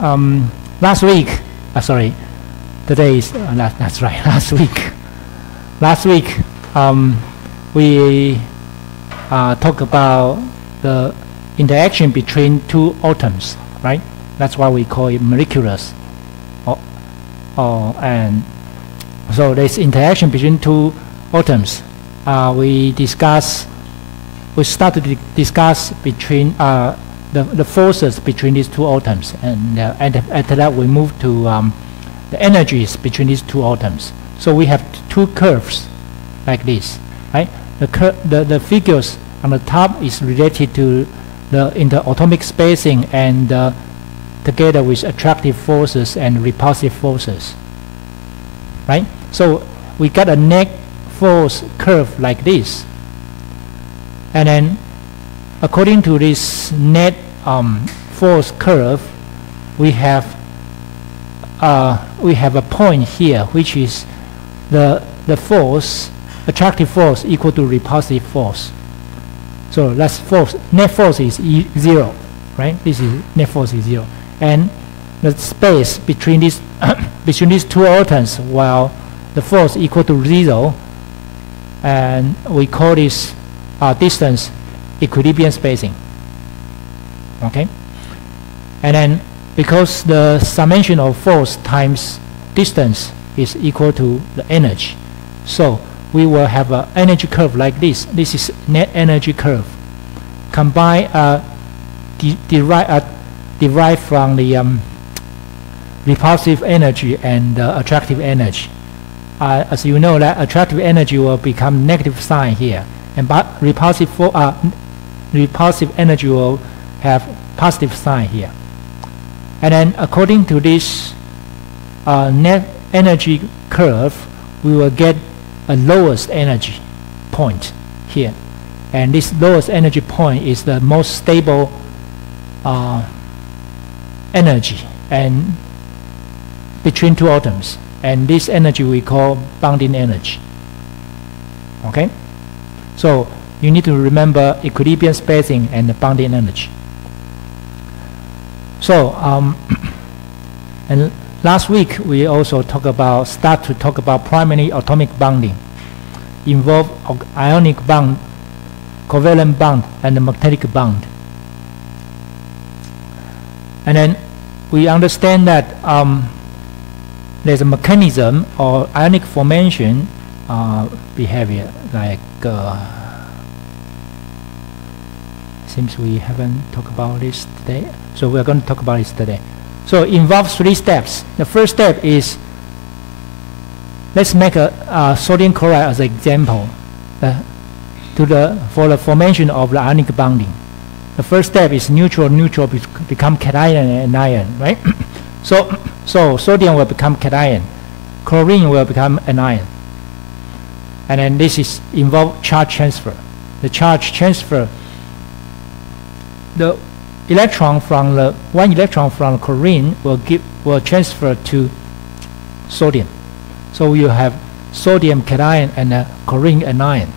last week, sorry, today is, that's right, last week. Last week, we talked about the interaction between two atoms, right? That's why we call it molecules. And so there's interaction between two atoms. We started to discuss between the forces between these two atoms, and after that we moved to the energies between these two atoms. So we have two curves like this, right? The figures on the top is related to the interatomic spacing and together with attractive forces and repulsive forces, right? So we got a net force curve like this, and then according to this net force curve, we have a point here, which is the force, attractive force equal to repulsive force. So that's force. Net force is 0, right? This is net force is 0, and the space between these between these two atoms, while the force equal to 0, and we call this distance equilibrium spacing. Okay, and then because the summation of force times distance is equal to the energy, so we will have an energy curve like this. This is net energy curve, derived from the repulsive energy and attractive energy. As you know, that attractive energy will become negative sign here, and repulsive energy will have positive sign here. And then according to this net energy curve, we will get a lowest energy point here, and this lowest energy point is the most stable energy and between two atoms, and this energy we call bonding energy. Okay, so you need to remember equilibrium spacing and the bonding energy. So and last week we also start to talk about primary atomic bonding, involve ionic bond, covalent bond, and the magnetic bond. And then we understand that there's a mechanism or ionic formation behavior, like seems we haven't talked about this today, so we're going to talk about this today. So it involves 3 steps. The first step is, let's make a sodium chloride as an example for the formation of the ionic bonding. The first step is neutral become cation and anion, right? So sodium will become cation, chlorine will become anion, and then this is involve charge transfer. The charge transfer, the electron from the one electron from chlorine will transfer to sodium. So you have sodium cation and chlorine anion.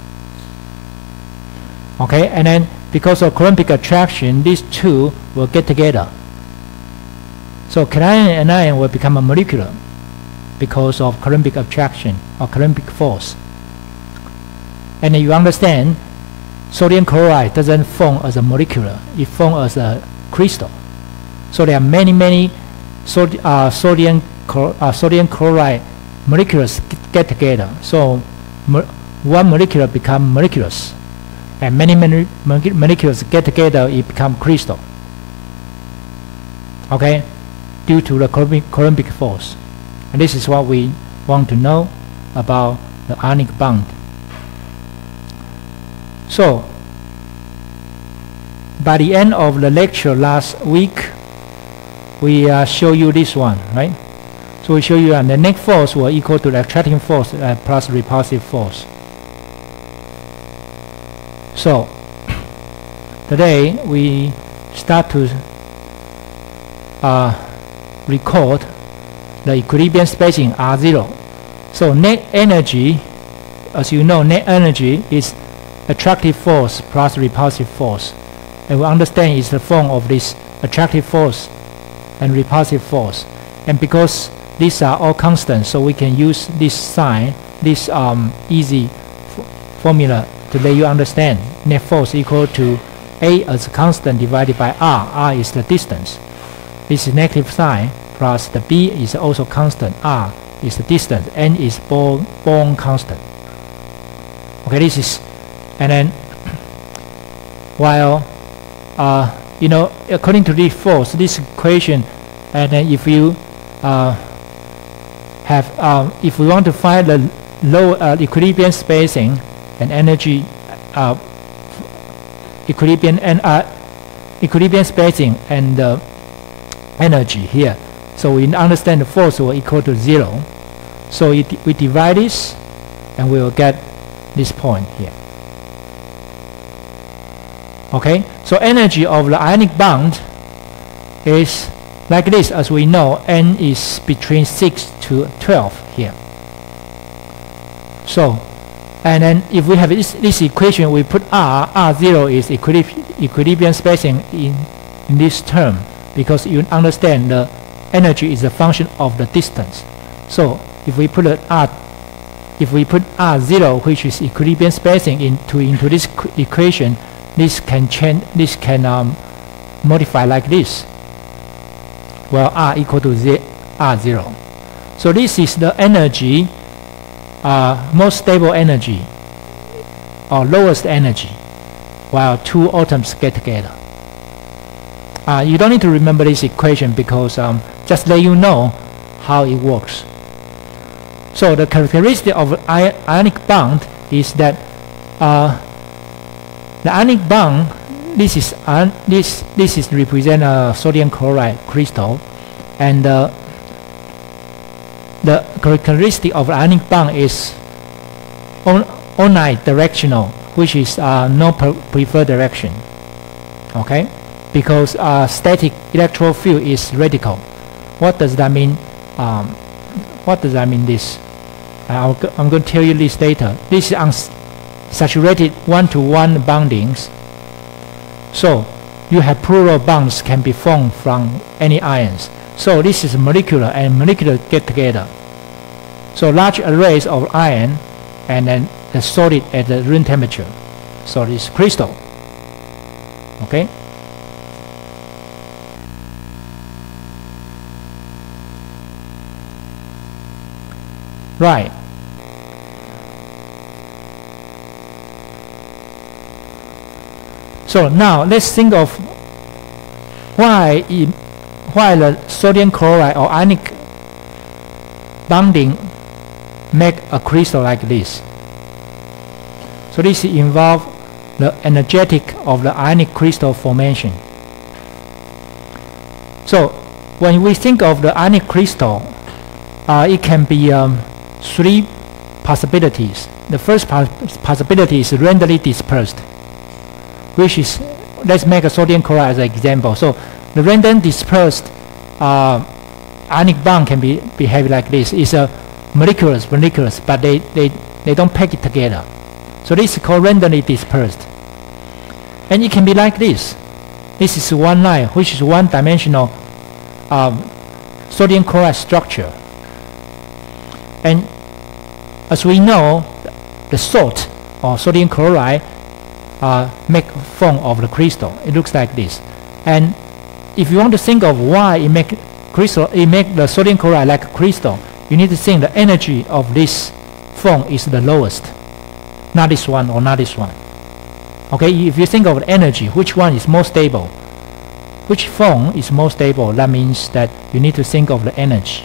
Okay, and then because of Coulombic attraction, these two will get together. So cation and anion will become a molecular because of Coulombic attraction or Coulombic force. And you understand, sodium chloride doesn't form as a molecular, it forms as a crystal. So there are many sodium chloride molecules get together. So one molecule become moleculars, and many molecules get together, it become crystal. Okay, due to the Coulombic force. And this is what we want to know about the ionic bond. So by the end of the lecture last week, we show you this one, right? So we show you the net force will equal to the attracting force plus repulsive force. So today we start to record the equilibrium spacing R0. So net energy, as you know, net energy is attractive force plus repulsive force, and we understand it's the form of this attractive force and repulsive force. And because these are all constant, so we can use this sign, this easy formula to let you understand. Net force equal to A as a constant divided by R. R is the distance. This is negative sign plus the B is also constant. R is the distance. N is Born constant. Okay, this is, and then while you know, according to this force, this equation, and then if you if we want to find the low equilibrium spacing and energy equilibrium spacing and energy here, so we understand the force will equal to 0. So we divide this and we will get this point here. Okay, so energy of the ionic bond is like this. As we know, N is between 6 to 12 here. So, and then if we have this equation, we put R0 is equilibrium spacing in this term, because you understand the energy is a function of the distance. So if we put R0, which is equilibrium spacing, into this equation, this can change. This can modify like this. Well, R equal to R0. So this is the energy, most stable energy, or lowest energy, while two atoms get together. You don't need to remember this equation, because just let you know how it works. So the characteristic of ionic bond is that the ionic bond, this is represent a sodium chloride crystal, and the characteristic of ionic bond is unidirectional, which is no preferred direction. Okay, because static electric field is radical. What does that mean? What does that mean? This I'm going to tell you this later. This is unsaturated one-to-one bondings. So you have plural bonds can be formed from any ions. So this is molecular, and molecular get together. So large arrays of ion, and then the solid at the room temperature. So this crystal. Okay. Right. So now let's think of why the sodium chloride or ionic bonding make a crystal like this. So this involves the energetic of the ionic crystal formation. So when we think of the ionic crystal, it can be three possibilities. The first possibility is randomly dispersed, which is, let's make a sodium chloride as an example. So the random dispersed ionic bond can behave like this. It's a molecules, but they don't pack it together. So this is called randomly dispersed. And it can be like this. This is one line, which is one-dimensional sodium chloride structure. And as we know, the salt or sodium chloride make form of the crystal. It looks like this. And if you want to think of why it make the sodium chloride like a crystal, you need to think the energy of this form is the lowest, not this one or not this one. Okay, if you think of the energy, which one is more stable, which form is more stable, that means that you need to think of the energy.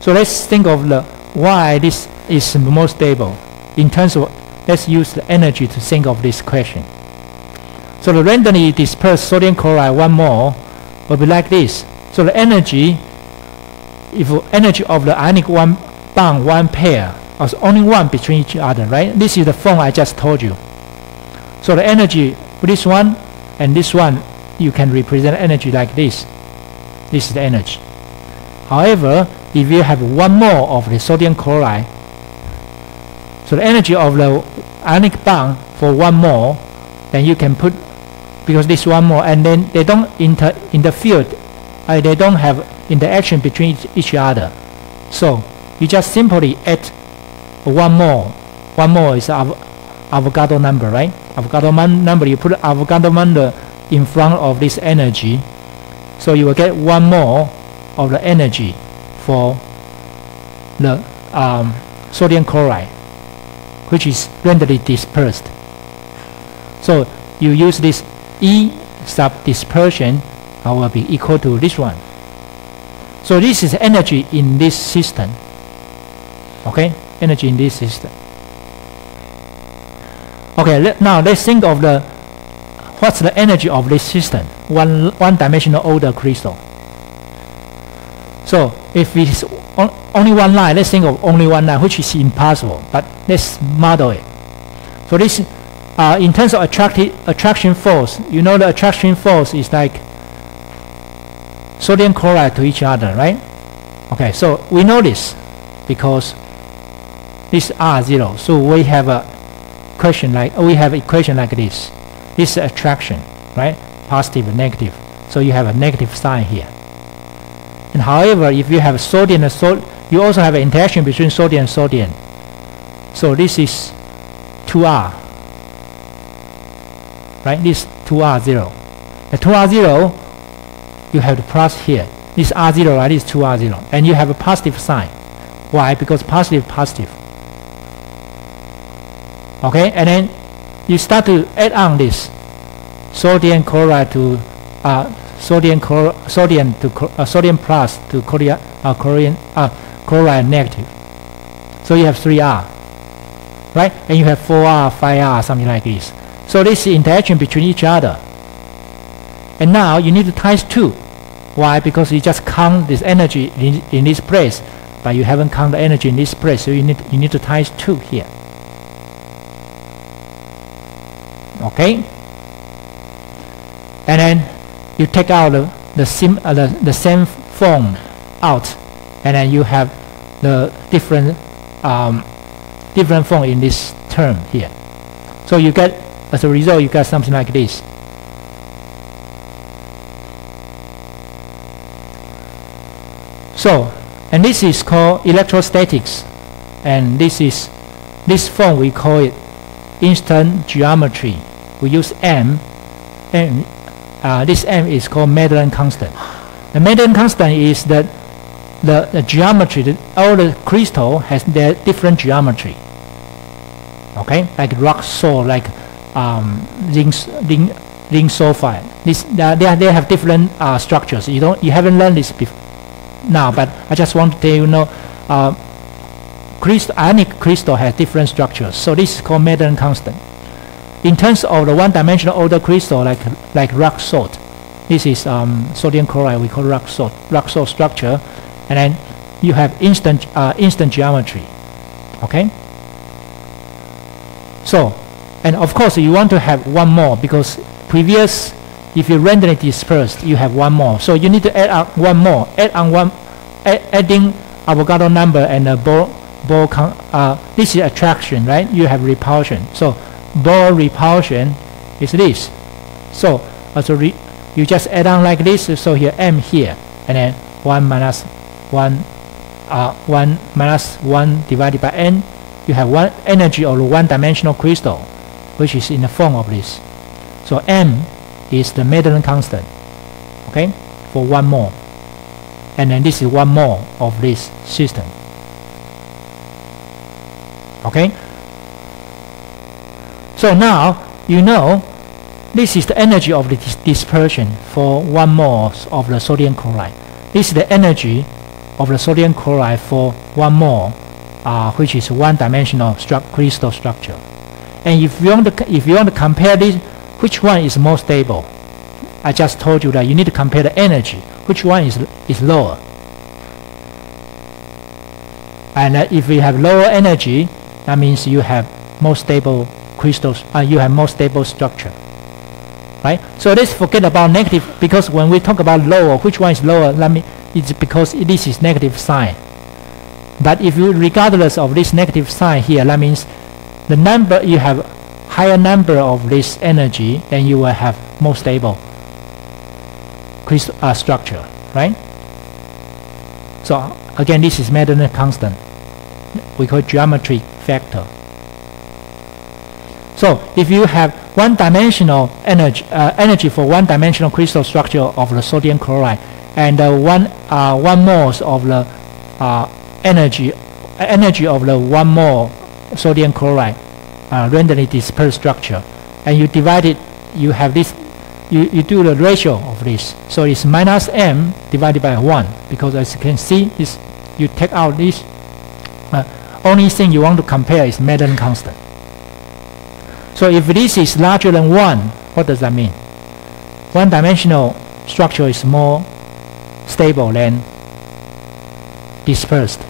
So let's think of why this is more stable. In terms of, let's use the energy to think of this question. So the randomly dispersed sodium chloride 1 mole will be like this. So the energy, if energy of the ionic bond, one pair, is only one between each other, right? This is the form I just told you. So the energy for this one and this one, you can represent energy like this. This is the energy. However, if you have 1 mole of the sodium chloride, so the energy of the ionic bond for 1 mole, then you can put, because this 1 mole, and then they don't interfere they don't have interaction between each other. So you just simply add 1 mole. 1 mole is Avogadro number, right? Avogadro number, you put Avogadro number in front of this energy. So you will get 1 mole of the energy for the sodium chloride, which is randomly dispersed. So you use this E sub dispersion will be equal to this one. So this is energy in this system. Okay, energy in this system. Okay, now let's think of what's the energy of this system, one-dimensional order crystal. So if it is only one line, let's think of only one line, which is impossible, but let's model it. So this, in terms of attraction force, you know the attraction force is like sodium chloride to each other, right? Okay, so we know this because this R0. So we have a equation like this. This is attraction, right? Positive and negative. So you have a negative sign here. And however, if you have sodium and sodium, you also have an interaction between sodium and sodium. So this is 2R, right? This 2R0. The 2R0, you have the plus here. This R0, right? This 2R0. And you have a positive sign. Why? Because positive, positive. Okay, and then you start to add on this sodium chloride to sodium plus to chloride negative. So you have 3R, right? And you have 4R, 5R, something like this. So this is interaction between each other. And now you need to times 2. Why? Because you just count this energy in this place, but you haven't counted the energy in this place. So you need to times 2 here. Okay, and then you take out the same form out, and then you have the different form in this term here. So you get, as a result, you get something like this. So, and this is called electrostatics, and this form we call it instant geometry. We use M, and this M is called Madelin constant. The Madelin constant is that the geometry, all the crystal has their different geometry. Okay, like rock salt, like zinc sulfide. They have different structures. You haven't learned this before now, but I just want to tell you, ionic crystal has different structures. So this is called Madelin constant. In terms of the one-dimensional order crystal, like rock salt, this is sodium chloride. We call rock salt structure, and then you have instant geometry. Okay. So, and of course you want to have 1 more because previous, if you randomly dispersed, you have 1 more. So you need to add on 1 more. Adding Avogadro number and a this is attraction, right? You have repulsion. So Bohr repulsion is this. So you just add on like this. So here M here, and then 1 minus 1 divided by N. You have one energy of the one-dimensional crystal, which is in the form of this. So M is the Madelin constant, okay, for 1 mole. And then this is 1 mole of this system. Okay? So now you know this is the energy of the dispersion for 1 mole of the sodium chloride. This is the energy of the sodium chloride for 1 mole, which is one-dimensional crystal structure. And if you want to compare this, which one is more stable? I just told you that you need to compare the energy. Which one is lower? And if you have lower energy, that means you have more stable crystals. You have more stable structure, right? So let's forget about negative, because when we talk about lower, which one is lower? It's because this is negative sign. But if you, regardless of this negative sign here, that means the number, you have higher number of this energy, then you will have more stable crystal structure. right? So again, this is Madden constant. We call it geometric factor. So if you have one-dimensional energy for one-dimensional crystal structure of the sodium chloride, and one mole of the energy of the 1 mole sodium chloride randomly dispersed structure, and you divide it, you have this, you do the ratio of this, so it's minus m divided by 1, because as you can see, is you take out this, only thing you want to compare is Madden constant. So if this is larger than 1, what does that mean? One-dimensional structure is more stable than dispersed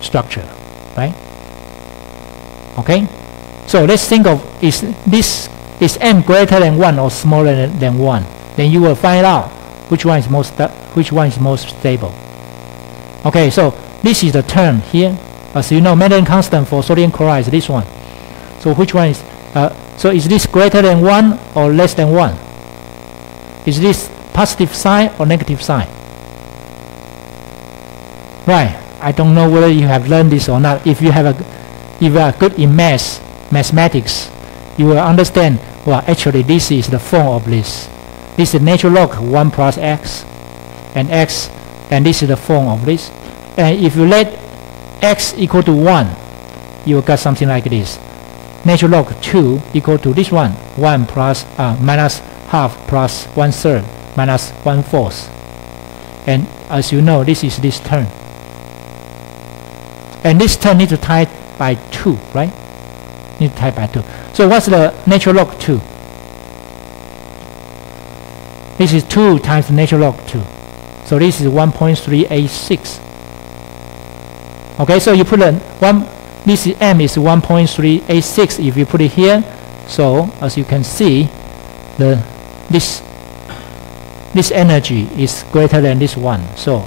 structure, right? Okay, so let's think of, is m greater than 1 or smaller than 1? Then you will find out which one is most stable. Okay, so this is the term here. As you know, Madden constant for sodium chloride is this one. So which one is? So is this greater than 1 or less than 1? Is this positive sign or negative sign? Right. I don't know whether you have learned this or not. If you are good in mathematics, you will understand. Well, actually, this is the form of this. This is natural log 1 plus x, and this is the form of this. And if you let x equal to 1, you will get something like this. Natural log 2 equal to this one, 1 plus minus half plus 1/3 minus 1/4. And as you know, this is this term. And this term needs to tie by 2, right? Need to tie by 2. So what's the natural log 2? This is 2 times the natural log 2. So this is 1.386. Okay, so you put this is m is 1.386 if you put it here. So as you can see, this energy is greater than this one. So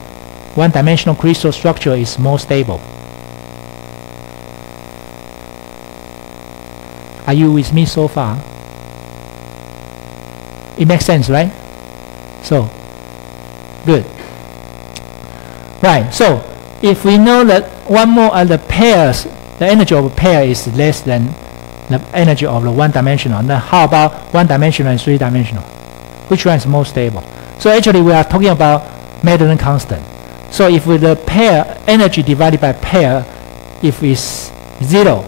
one-dimensional crystal structure is more stable. Are you with me so far? It makes sense, right? So good. Right, so if we know that one more of the pairs, the energy of a pair is less than the energy of the one-dimensional, then how about one-dimensional and three-dimensional? Which one is more stable? So actually we are talking about Madden constant. So if with the pair energy divided by pair, if it's 0,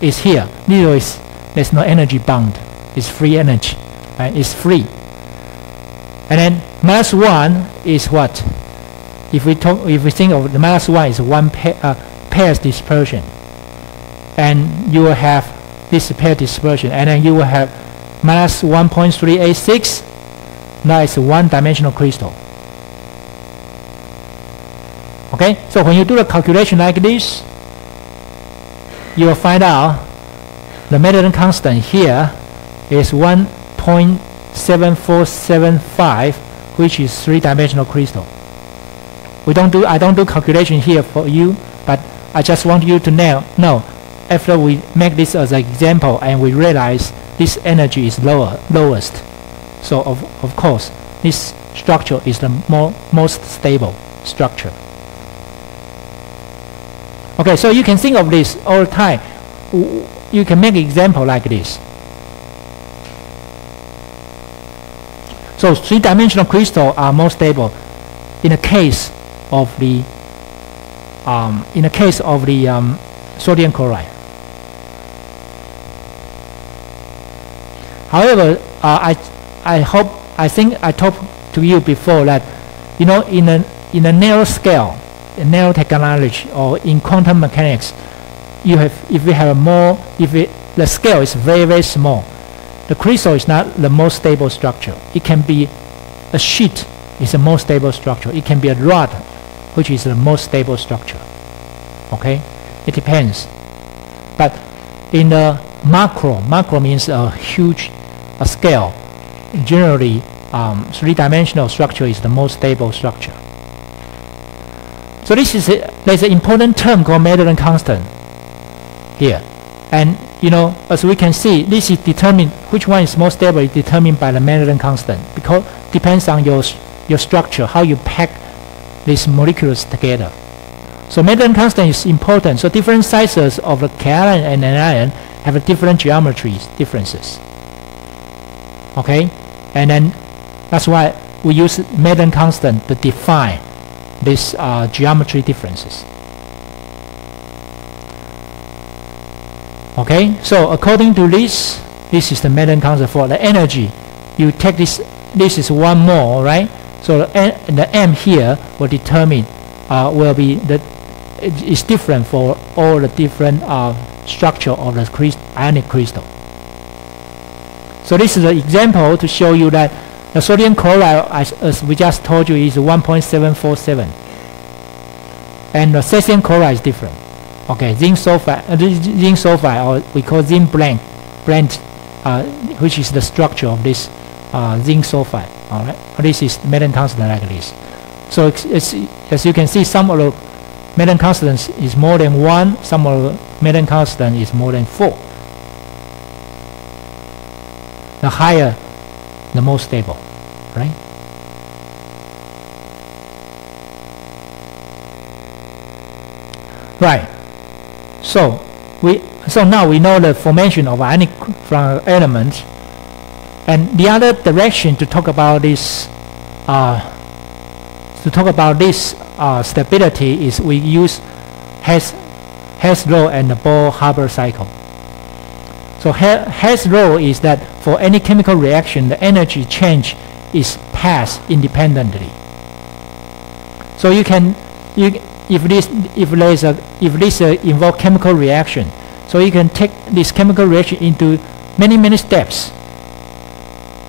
it's here. 0 is, there's no energy bound. It's free energy, right? It's free. And then minus 1 is what? If we think of the minus 1 is one pair's dispersion, and you will have this pair dispersion, and then you will have minus 1.386. That is a one-dimensional crystal. Okay, so when you do the calculation like this, you will find out the Madden constant here is 1.7475, which is three-dimensional crystal. I don't do calculation here for you, but I just want you to know after we make this as an example and we realize this energy is lowest. So of course this structure is the most stable structure. Okay, so you can think of this all the time. You can make an example like this. So three-dimensional crystals are more stable in the case of the sodium chloride. However, I think I talked to you before that, you know, in a narrow scale, in narrow technology, or in quantum mechanics, the scale is very, very small, the crystal is not the most stable structure. It can be a sheet is the most stable structure. It can be a rod, which is the most stable structure. Okay, it depends. But in the macro means a huge scale. Generally, three-dimensional structure is the most stable structure. So there's an important term called Madden constant here, and you know, as we can see, this is determined, which one is more stable is determined by the Madden constant, because depends on your your structure, how you pack these molecules together. So metal constant is important. So different sizes of the cation and anion have different geometry differences. Okay, and then that's why we use metal constant to define these geometry differences. Okay, so according to this is the metal constant for the energy. You take this is 1 mole, right? So the M here will determine will be it's different for all the different structure of the ionic crystal. So this is an example to show you that the sodium chloride, as we just told you, is 1.747, and the cesium chloride is different. Okay, zinc sulfide, or we call zinc blend, which is the structure of this zinc sulfide. All right, this is metal constant like this. So it's as you can see, some of the metal constants is more than 1, some of the metal constant is more than 4. The higher, the more stable, right? Right. So now we know the formation of ionic from elements, and the other direction to talk about this stability is we use Hess law and the Bohr-Haber cycle. So Hess law is that for any chemical reaction, the energy change is passed independently. So if this involve chemical reaction, so you can take this chemical reaction into many steps,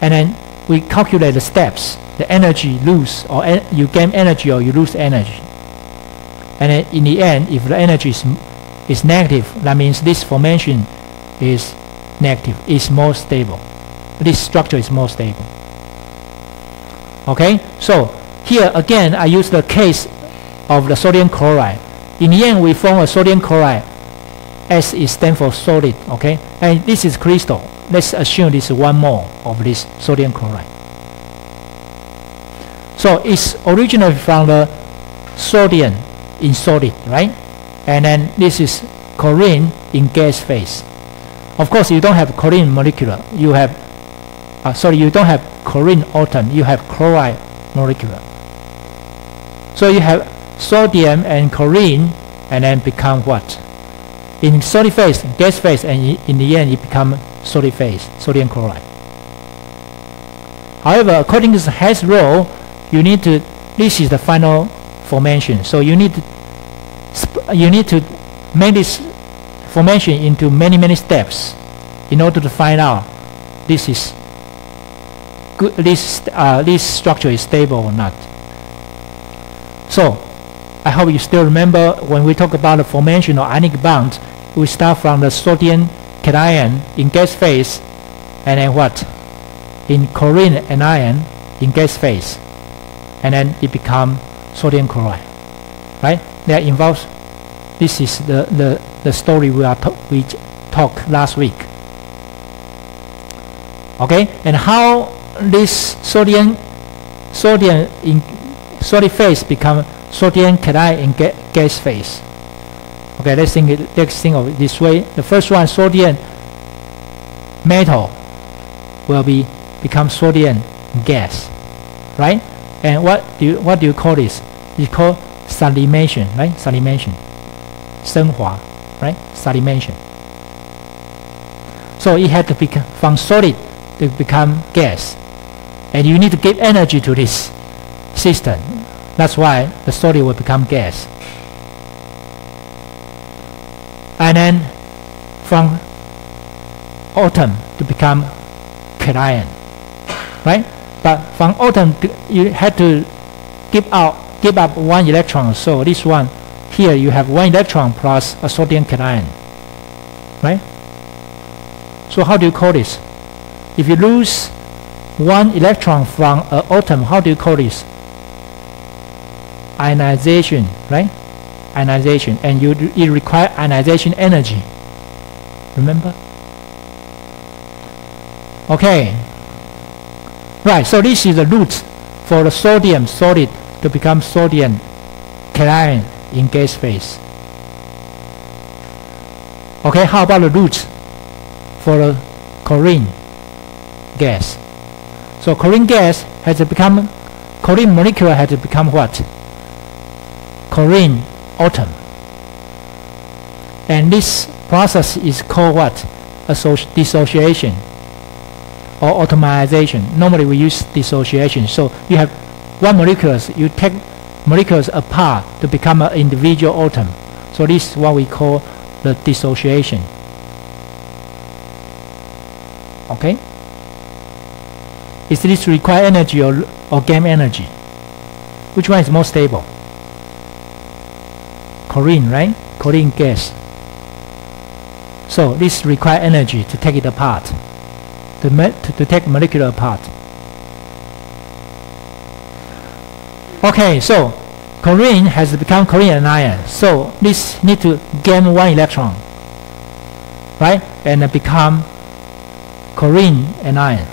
and then we calculate the steps, the energy lose, or you gain energy or you lose energy. And then in the end, if the energy is negative, that means this formation is negative, is more stable. This structure is more stable. Okay, so here again I use the case of the sodium chloride. In the end, we form a sodium chloride. S is stand for solid. Okay, and this is crystal. Let's assume this is 1 mole of this sodium chloride. So it's originated from the sodium in solid, right? And then this is chlorine in gas phase. Of course, you don't have chlorine molecular. You have, you don't have chlorine atom. You have chloride molecular. So you have sodium and chlorine, and then become what? In solid phase, gas phase, and in the end, it becomes solid phase, sodium chloride. However, according to the Hess law, you need to. This is the final formation. So you need to make this formation into many steps in order to find out this is good. This structure is stable or not. So I hope you still remember when we talk about the formation of ionic bonds, we start from the sodium cation in gas phase, and then what? In chlorine anion in gas phase, and then it becomes sodium chloride, right? That involves. This is the story we talked last week. Okay, and how this sodium in solid phase become sodium cation in gas phase. Okay, let's think of it this way. The first one, sodium metal, will become sodium gas, right? And what do you call this? It's called sublimation, right? Sublimation, 升华, right? Sublimation. So it had to become from solid to become gas, and you need to give energy to this system. That's why the solid will become gas. And then from atom to become cation, right? But from atom you had to give up 1 electron. So this one here you have 1 electron plus a sodium cation, right? So how do you call this? If you lose 1 electron from an atom, how do you call this? Ionization, right? Ionization, and it requires ionization energy. Remember? Okay. Right. So this is the root for the sodium solid to become sodium cation in gas phase. Okay, how about the route for the chlorine gas? So chlorine gas has become, chlorine molecule has become what? Chlorine atom. And this process is called what? Dissociation or atomization. Normally we use dissociation. So you have one molecule, you take molecules apart to become an individual atom. So this is what we call the dissociation. Okay? Is this require energy or gain energy? Which one is more stable? Chlorine, right? Chlorine gas. So this require energy to take it apart, to take molecule apart. Okay, so chlorine has become chlorine anion. So this need to gain one electron, right? And become chlorine anion.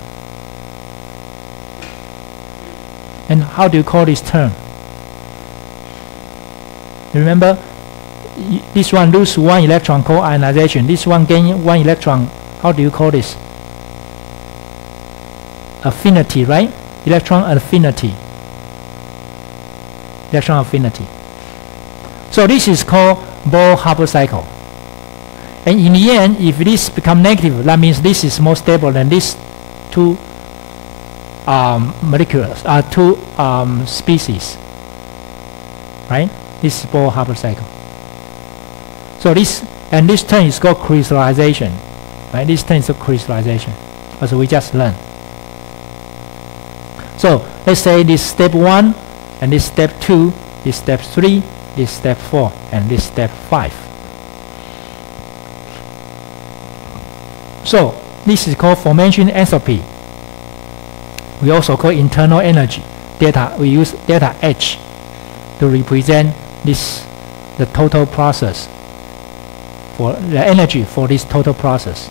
And how do you call this term? Remember, this one lose one electron called ionization. This one gain one electron. How do you call this? Affinity, right? Electron affinity. Electron affinity. So this is called Bohr-Haber cycle. And in the end, if this become negative, that means this is more stable than these two molecules, two species, right? This is Bohr-Haber cycle. So this term is called crystallization, right? This term is called crystallization, as we just learned. So let's say this step 1, and this step 2, this step 3, this step 4, and this step 5. So this is called formation enthalpy. We also call internal energy. Delta, we use delta H to represent this, the total process, for the energy for this total process.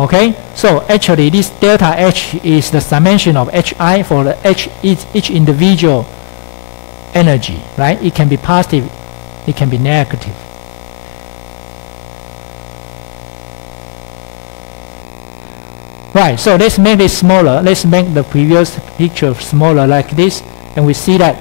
Okay, so actually this delta H is the summation of Hi for the each individual energy, right? It can be positive, it can be negative. Right, so let's make this smaller. Let's make the previous picture smaller like this, and we see that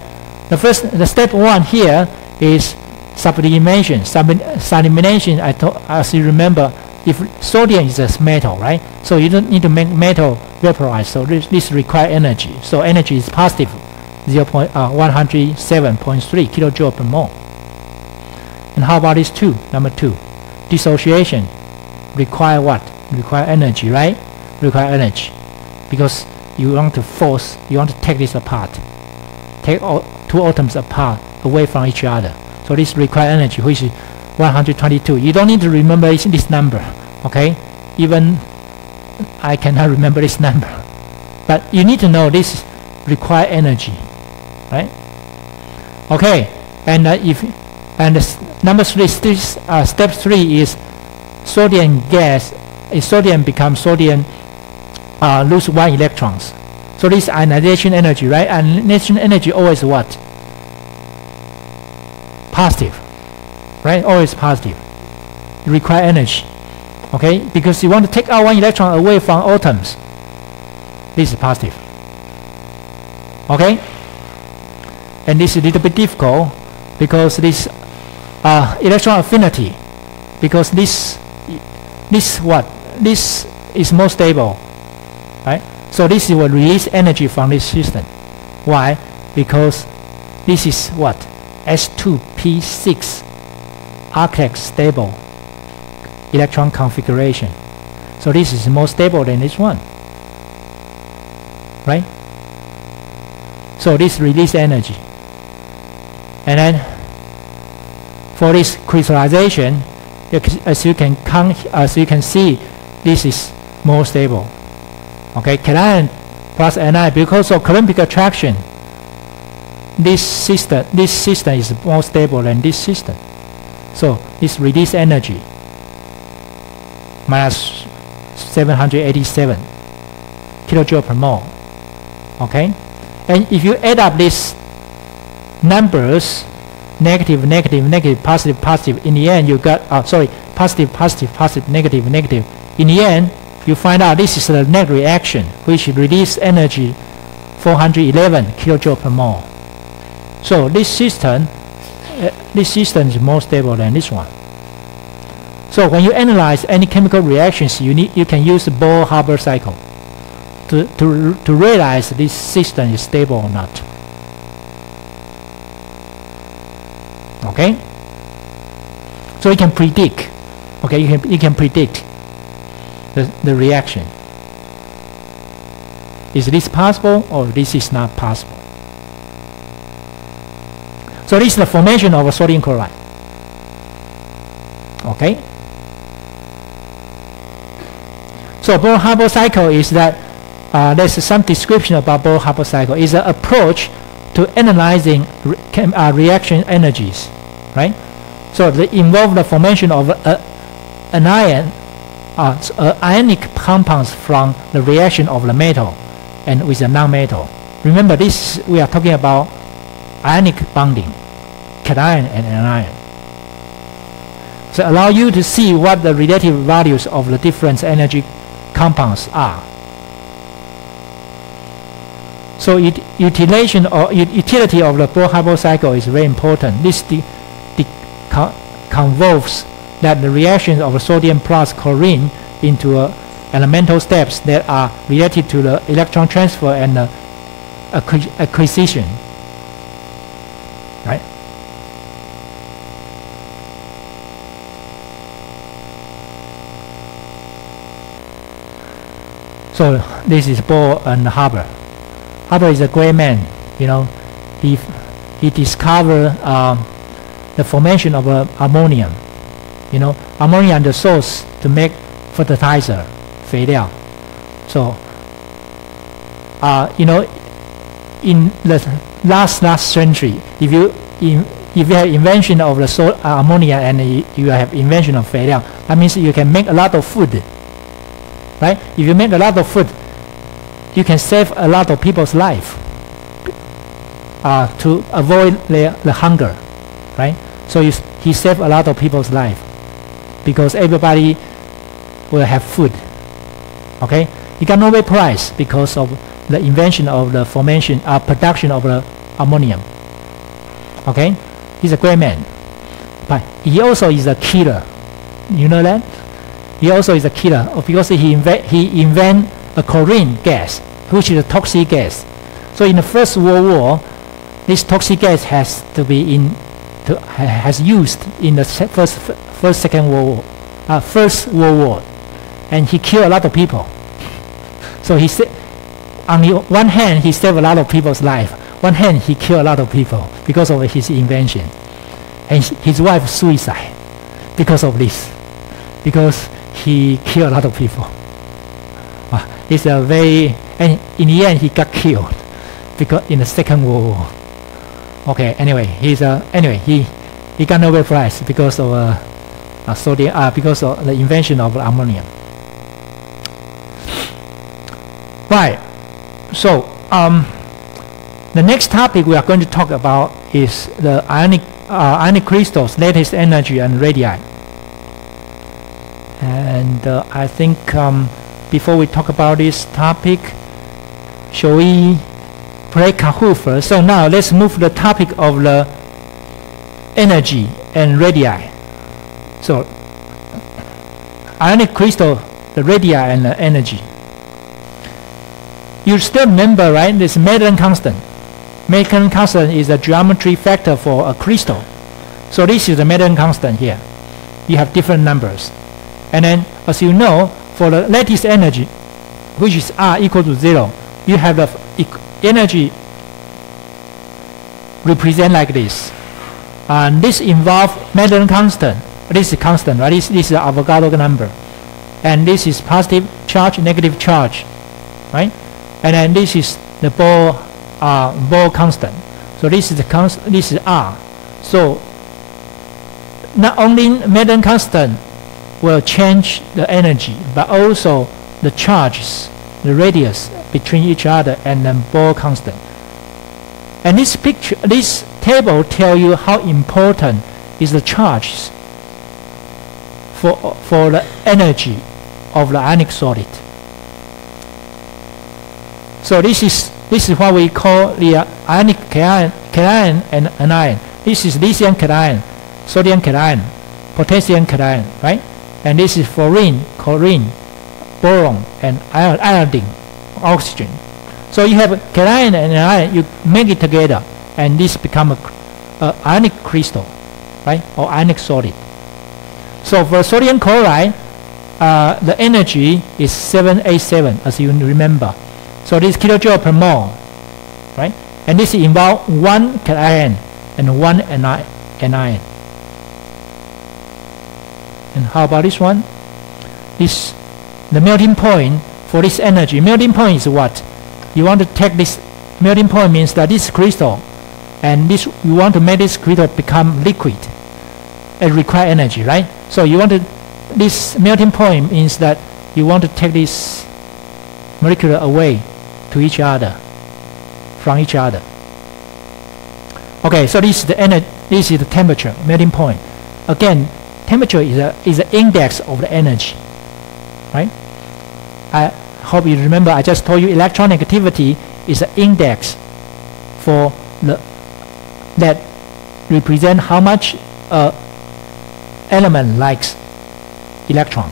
the step 1 here is sublimation. Sublimation, as you remember, if sodium is a metal, right? So you don't need to make metal vaporize. So this requires energy. So energy is positive, 107.3 kilojoule per mole. And how about this 2? Number 2, dissociation require what? Require energy, right? Require energy, because you want to force, you want to take this apart, take two atoms apart away from each other. So this require energy, which is 122. You don't need to remember this number, okay? Even I cannot remember this number, but you need to know this require energy, right? Okay, and number 3, step 3 is sodium gas. Sodium becomes sodium. Lose 1 electrons. So this ionization energy, right? Ionization energy always what? Positive, right? Always positive. You require energy, okay? Because you want to take out 1 electron away from atoms. This is positive, okay? And this is a little bit difficult because this electron affinity, because this is more stable. Right? So this will release energy from this system. Why? Because this is what? Ch2.6 arctic stable electron configuration. So this is more stable than this one. Right? So this release energy. And then for this crystallization, as you can see, this is more stable. Okay, cation plus anion, because of Coulombic attraction, this system is more stable than this system. So this release energy minus 787. kilojoule per mole. Okay, and if you add up these numbers, negative, negative, negative, positive, positive, in the end you got positive, positive, positive, negative, negative. In the end, you find out this is the net reaction, which release energy 411 kilojoule per mole. So this system is more stable than this one. So when you analyze any chemical reactions, you can use the Bohr-Haber cycle to realize this system is stable or not. Okay. So you can predict. Okay, you can predict the reaction. Is this possible or this is not possible? So this is the formation of a sodium chloride. Okay. So Bohr-Haber cycle is that there's some description about Bohr-Haber cycle. It's an approach to analyzing reaction energies, right? So they involve the formation of an ionic compounds from the reaction of the metal and with a non-metal. Remember, this we are talking about ionic bonding, cation and anion. So allow you to see what the relative values of the different energy compounds are. So utility of the Bohr-Haber cycle is very important. This convolves that the reaction of sodium plus chlorine into elemental steps that are related to the electron transfer and acquisition. Right? So this is Bohr and Haber. Haber is a great man. You know, he discovered the formation of ammonium. You know, ammonia is the source to make fertilizer, 肥料. So, you know, in the last century, if you have invention of the ammonia and you have invention of 肥料, that means you can make a lot of food. Right? If you make a lot of food, you can save a lot of people's life to avoid the hunger, right? So he saved a lot of people's life because everybody will have food. Okay, he got Nobel Prize because of the invention of the production of the ammonium. Okay, he's a great man, but he also is a killer. You know that? He also is a killer because he invent a chlorine gas, which is a toxic gas. So in the First World War, this toxic gas has used in the First World War, and he killed a lot of people. So he said, on the one hand, he saved a lot of people's life. One hand, he killed a lot of people because of his invention, and his wife suicide because of this, because he killed a lot of people. It's a and in the end he got killed because in the Second World War. Okay, anyway, he got Nobel Prize because of because of the invention of ammonium. Right. So the next topic we are going to talk about is the ionic crystals, lattice energy, and radii. And I think before we talk about this topic, shall we play Kahoot first? So now let's move the topic of the energy and radii. So ionic crystal, the radii, and the energy. You still remember, right? This Maitland constant. Maitland constant is a geometry factor for a crystal. So this is the Maitland constant here. You have different numbers. And then, as you know, for the lattice energy, which is R equal to 0, you have the energy represent like this. And this involves Maitland constant. This is constant, right? This is the Avogadro number. And this is positive charge, negative charge, right? And then this is the Bohr constant. So this is this is R. So not only Maitland constant will change the energy, but also the charges, the radius, between each other and then Bohr constant. And this picture, this table tells you how important is the charge for the energy of the ionic solid. So this is what we call the ionic cation and anion. This is lithium cation, sodium cation, potassium cation, right? And this is fluorine, chlorine, boron, and iodine, oxygen. So you have cation and anion, you make it together, and this become a ionic crystal, right? Or ionic solid. So for sodium chloride, the energy is 787, as you remember. So this kilojoule per mole, right? And this involves 1 cation and 1 anion. And how about this one? The melting point for this energy. Melting point is what? You want to take this melting point means that this crystal, and this you want to make this crystal become liquid. It requires energy, right? So you want to, this melting point means that you want to take this molecule away to each other, from each other. Okay, so this is the energy. This is the temperature, melting point. Again, temperature is an index of the energy, right? I hope you remember. I just told you electronegativity is an index for that represent how much element likes electron,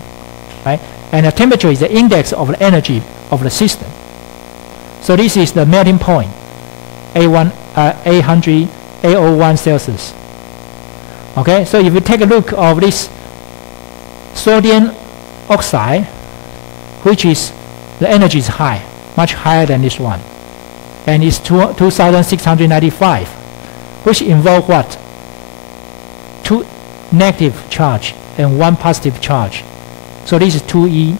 right? And the temperature is the index of the energy of the system. So this is the melting point, 801 Celsius. Okay, so if you take a look of this sodium oxide, which is the energy is high, much higher than this one, and it's 2,695, which involve what? 2 negative charge and 1 positive charge. So this is 2e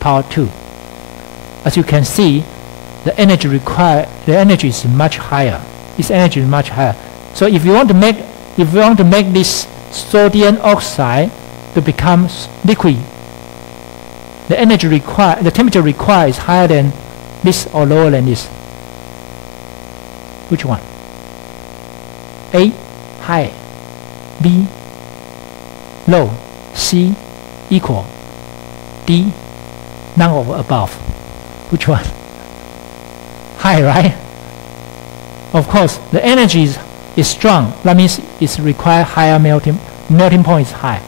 power 2. As you can see, the energy required, the energy is much higher. This energy is much higher. So if you want to make this sodium oxide to become liquid, the energy required, the temperature required is higher than this or lower than this. Which one? A, high. B, low. C, equal. D, none of above. Which one? High, right? Of course, the energy is strong. That means it's require higher melting point is high.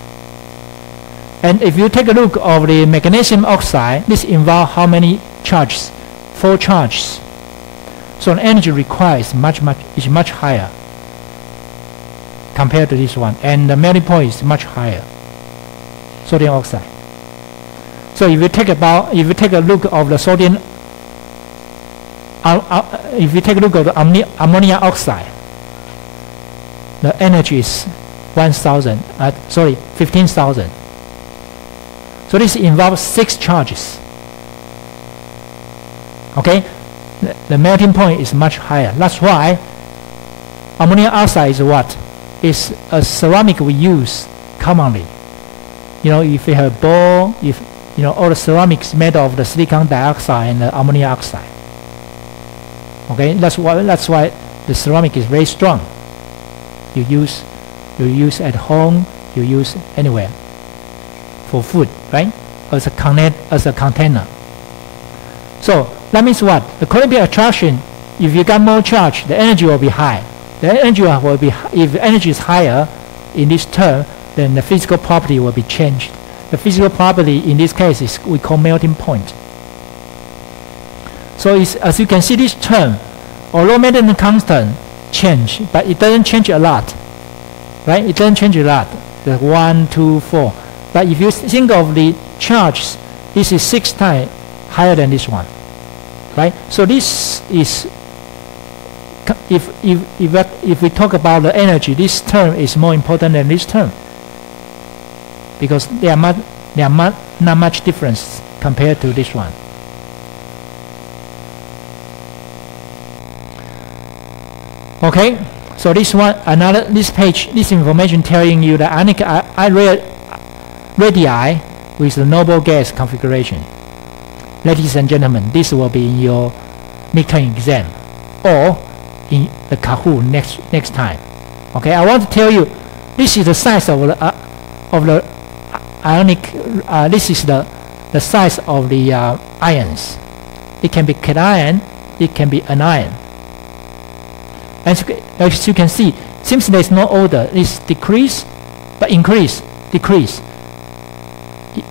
And if you take a look of the magnesium oxide, this involves how many charges? 4 charges. So the energy required is much higher compared to this one, and the melting point is much higher. Sodium oxide. So if you take a look of the sodium, if you take a look at the ammonia oxide, the energy is 15,000. So this involves 6 charges. Okay, the melting point is much higher. That's why ammonia oxide is what? It's a ceramic we use commonly. You know, if you have a bowl, all the ceramics made of the silicon dioxide and the ammonia oxide. Okay, that's why the ceramic is very strong. You use at home, you use anywhere for food, right? As a container. So that means what? The Coulombic attraction, if you got more charge, the energy will be high. The energy will be, if the energy is higher in this term, then the physical property will be changed. The physical property in this case is we call melting point. So as you can see, this term, although melting constant change, but it doesn't change a lot, right? It doesn't change a lot. The 1, 2, 4. But if you think of the charge, this is 6 times higher than this one, right? So this is, if we talk about the energy, this term is more important than this term, because they are not much difference compared to this one. Okay, so this one, this page, this information telling you the ionic radii with the noble gas configuration. ladies and gentlemen, this will be in your midterm exam or in the Kahoot next time. Okay, I want to tell you, this is the size of the ionic. This is the size of the ions. It can be cation, it can be anion. As you can see, since there is no order, it's decrease, but increase, decrease,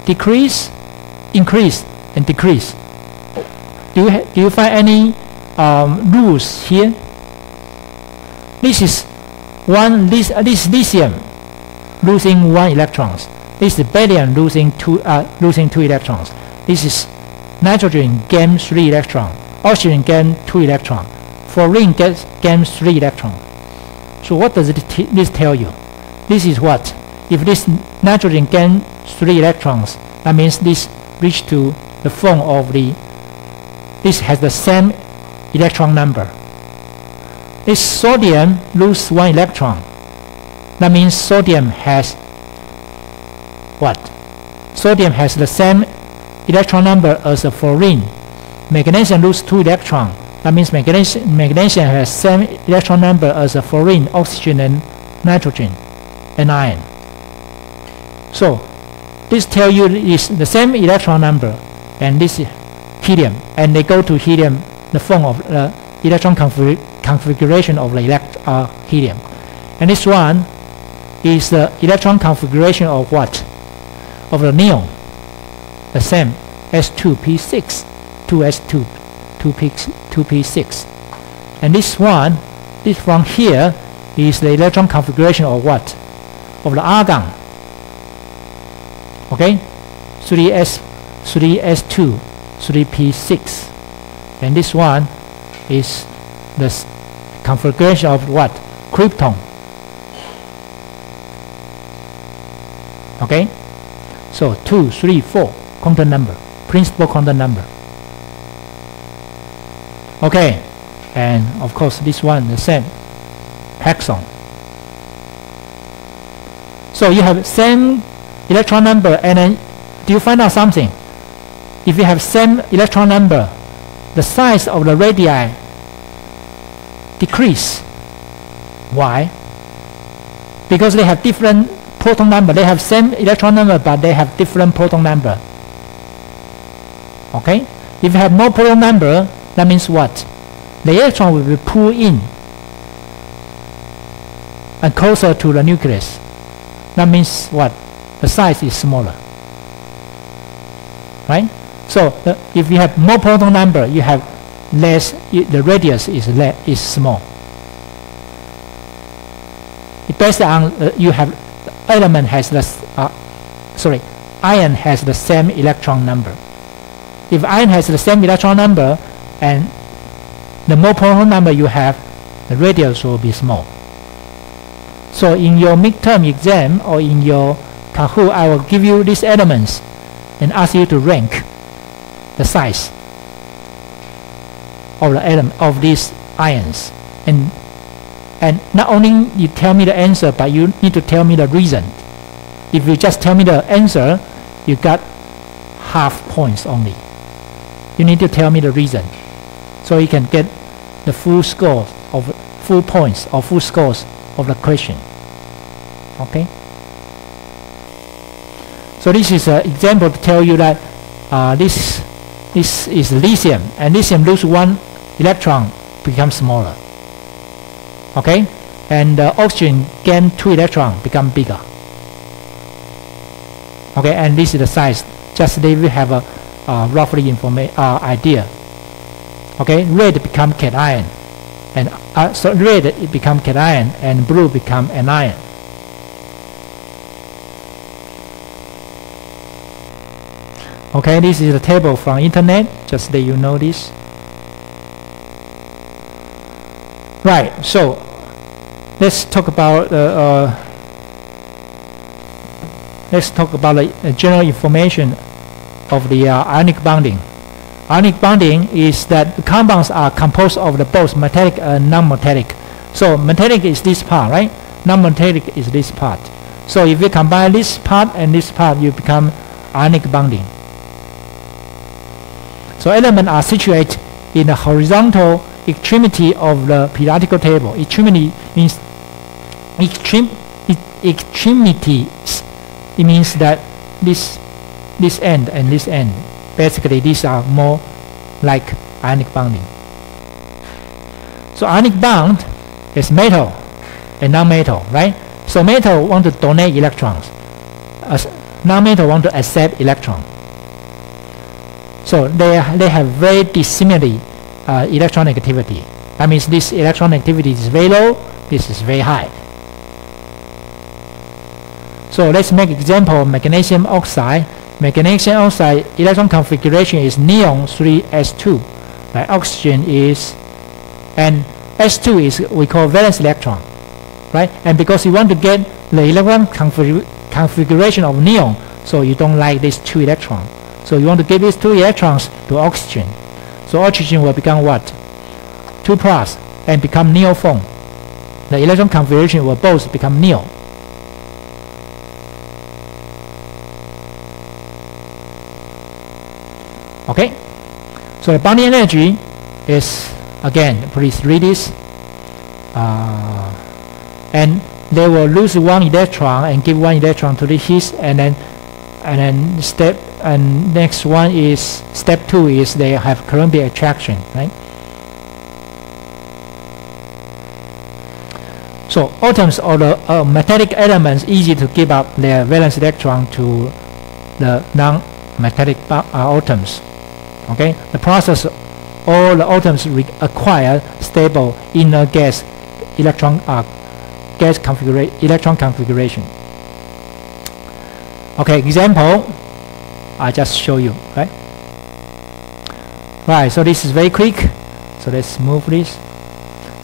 decrease, increase, and decrease. Do you find any rules here? This is this lithium losing 1 electrons. This is barium losing two electrons. This is nitrogen gain 3 electrons. Oxygen gain 2 electrons. Fluorine gain 3 electrons. So what does this tell you? This is what? If this nitrogen gain 3 electrons, that means this reach to the form of this has the same electron number. This sodium lose 1 electron. That means sodium has what? Sodium has the same electron number as the fluorine. Magnesium lose 2 electrons. That means magnesium has same electron number as the fluorine, oxygen, and nitrogen, and iron. So this tells you is the same electron number, and this is helium, and they go to helium, the form of the electron configuration of the helium. And this one is the electron configuration of what? Of the neon. The same, S2.6, 2s2, 2p6. And this one from here is the electron configuration of what? Of the argon. Okay, 3s2, 3p6. And this one is the configuration of what? Krypton. Okay, so 2, 3, 4 quantum number, principal quantum number. Okay, and of course this one the same, hexagon. So you have same electron number, and then do you find out something? If you have same electron number, the size of the radii decrease. Why? Because they have different proton number. They have same electron number, but they have different proton number. Okay? If you have more proton number, that means what? The electron will be pulled in and closer to the nucleus. That means what? The size is smaller. Right? So if you have more proton number, you have less. The radius is small. Based on you have element has the iron has the same electron number. If iron has the same electron number, and the more proton number you have, the radius will be small. So in your midterm exam or in your Kahoot, I will give you these elements and ask you to rank the size of the element of these ions, and not only you tell me the answer, but you need to tell me the reason. If you just tell me the answer, you got half points only. You need to tell me the reason, so you can get the full score of full points or full scores of the question. Okay. So this is an example to tell you that this is lithium, and lithium lose 1 electron, becomes smaller. Okay, and oxygen gain 2 electrons, become bigger. Okay, and this is the size. Just they will have a roughly idea. Okay, red become cation, and so red it become cation, and blue become anion. Okay, this is a table from internet, just that you know this. Right, so let's talk about the general information of the ionic bonding. Ionic bonding is that the compounds are composed of the both metallic and non-metallic. So metallic is this part, right? Non-metallic is this part. So if you combine this part and this part, you become ionic bonding. So elements are situated in the horizontal extremity of the periodical table. Extremity means extremities. It means that this end and this end, basically these are more like ionic bonding. So ionic bond is metal and non-metal, right? So metal want to donate electrons, as non-metal want to accept electron. So they have very dissimilar electronegativity. That means this electronegativity is very low, this is very high. So let's make example of magnesium oxide. Magnesium oxide electron configuration is neon 3s2. Like oxygen is, and s2 is we call valence electron, right? And because you want to get the electron configuration of neon, so you don't like these 2 electrons. So you want to give these 2 electrons to oxygen. So oxygen will become what? 2+ and become neophone. The electron configuration will both become neo. Okay, so the bonding energy is, again, please read this, and they will lose 1 electron and give 1 electron to the his, and then next one is step 2 is they have Coulombic attraction, right? So atoms or the metallic elements easy to give up their valence electron to the non-metallic atoms. Okay, the process, all the atoms acquire stable inner gas electron configuration. Okay, example, I just show you, right? Right, so this is very quick. So let's move this.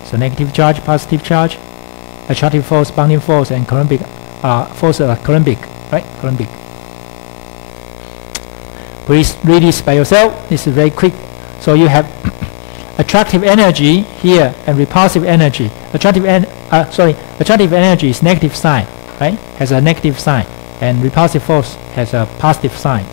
So negative charge, positive charge, attractive force, bonding force, and Coulombic force, Coulombic, right? Coulombic. Please read this by yourself. This is very quick. So you have attractive energy here and repulsive energy. Attractive energy is negative sign, right? Has a negative sign, and repulsive force has a positive sign.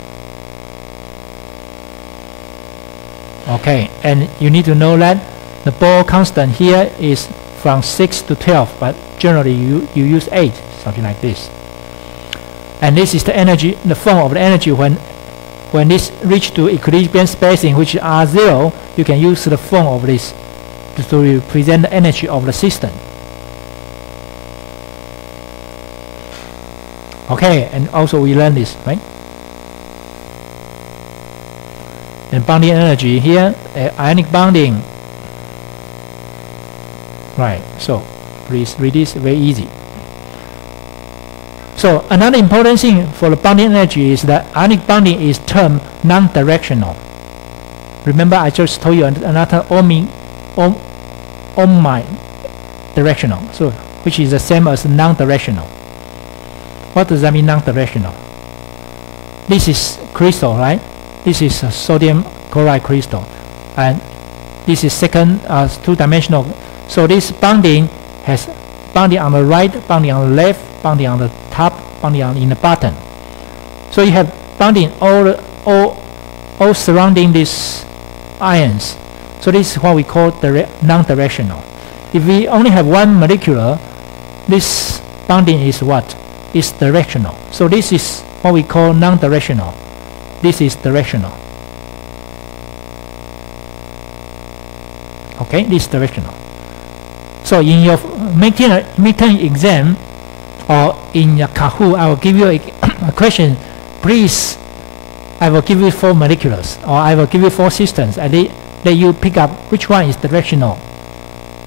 Okay, and you need to know that the Bohr constant here is from 6 to 12, but generally you use 8, something like this. And this is the energy, the form of the energy when this reach to equilibrium spacing, which is R0, you can use the form of this to represent the energy of the system. Okay, and also we learn this, right? And bonding energy here, ionic bonding. Right, so please read this, very easy. So another important thing for the bonding energy is that ionic bonding is termed non-directional. Remember I just told you another omni-directional, so which is the same as non-directional. What does that mean, non-directional? This is crystal, right? This is a sodium chloride crystal, and this is second 2-dimensional. So this bonding has bonding on the right, bonding on the left, bonding on the top, bonding in the bottom. So you have bonding all surrounding these ions. So this is what we call non-directional. If we only have one molecule, this bonding is what? Is directional. So this is what we call non-directional. This is directional. Okay, this is directional. So in your midterm exam or in your Kahoot, I will give you a question. Please, I will give you 4 molecules, or I will give you 4 systems, and let you pick up which one is directional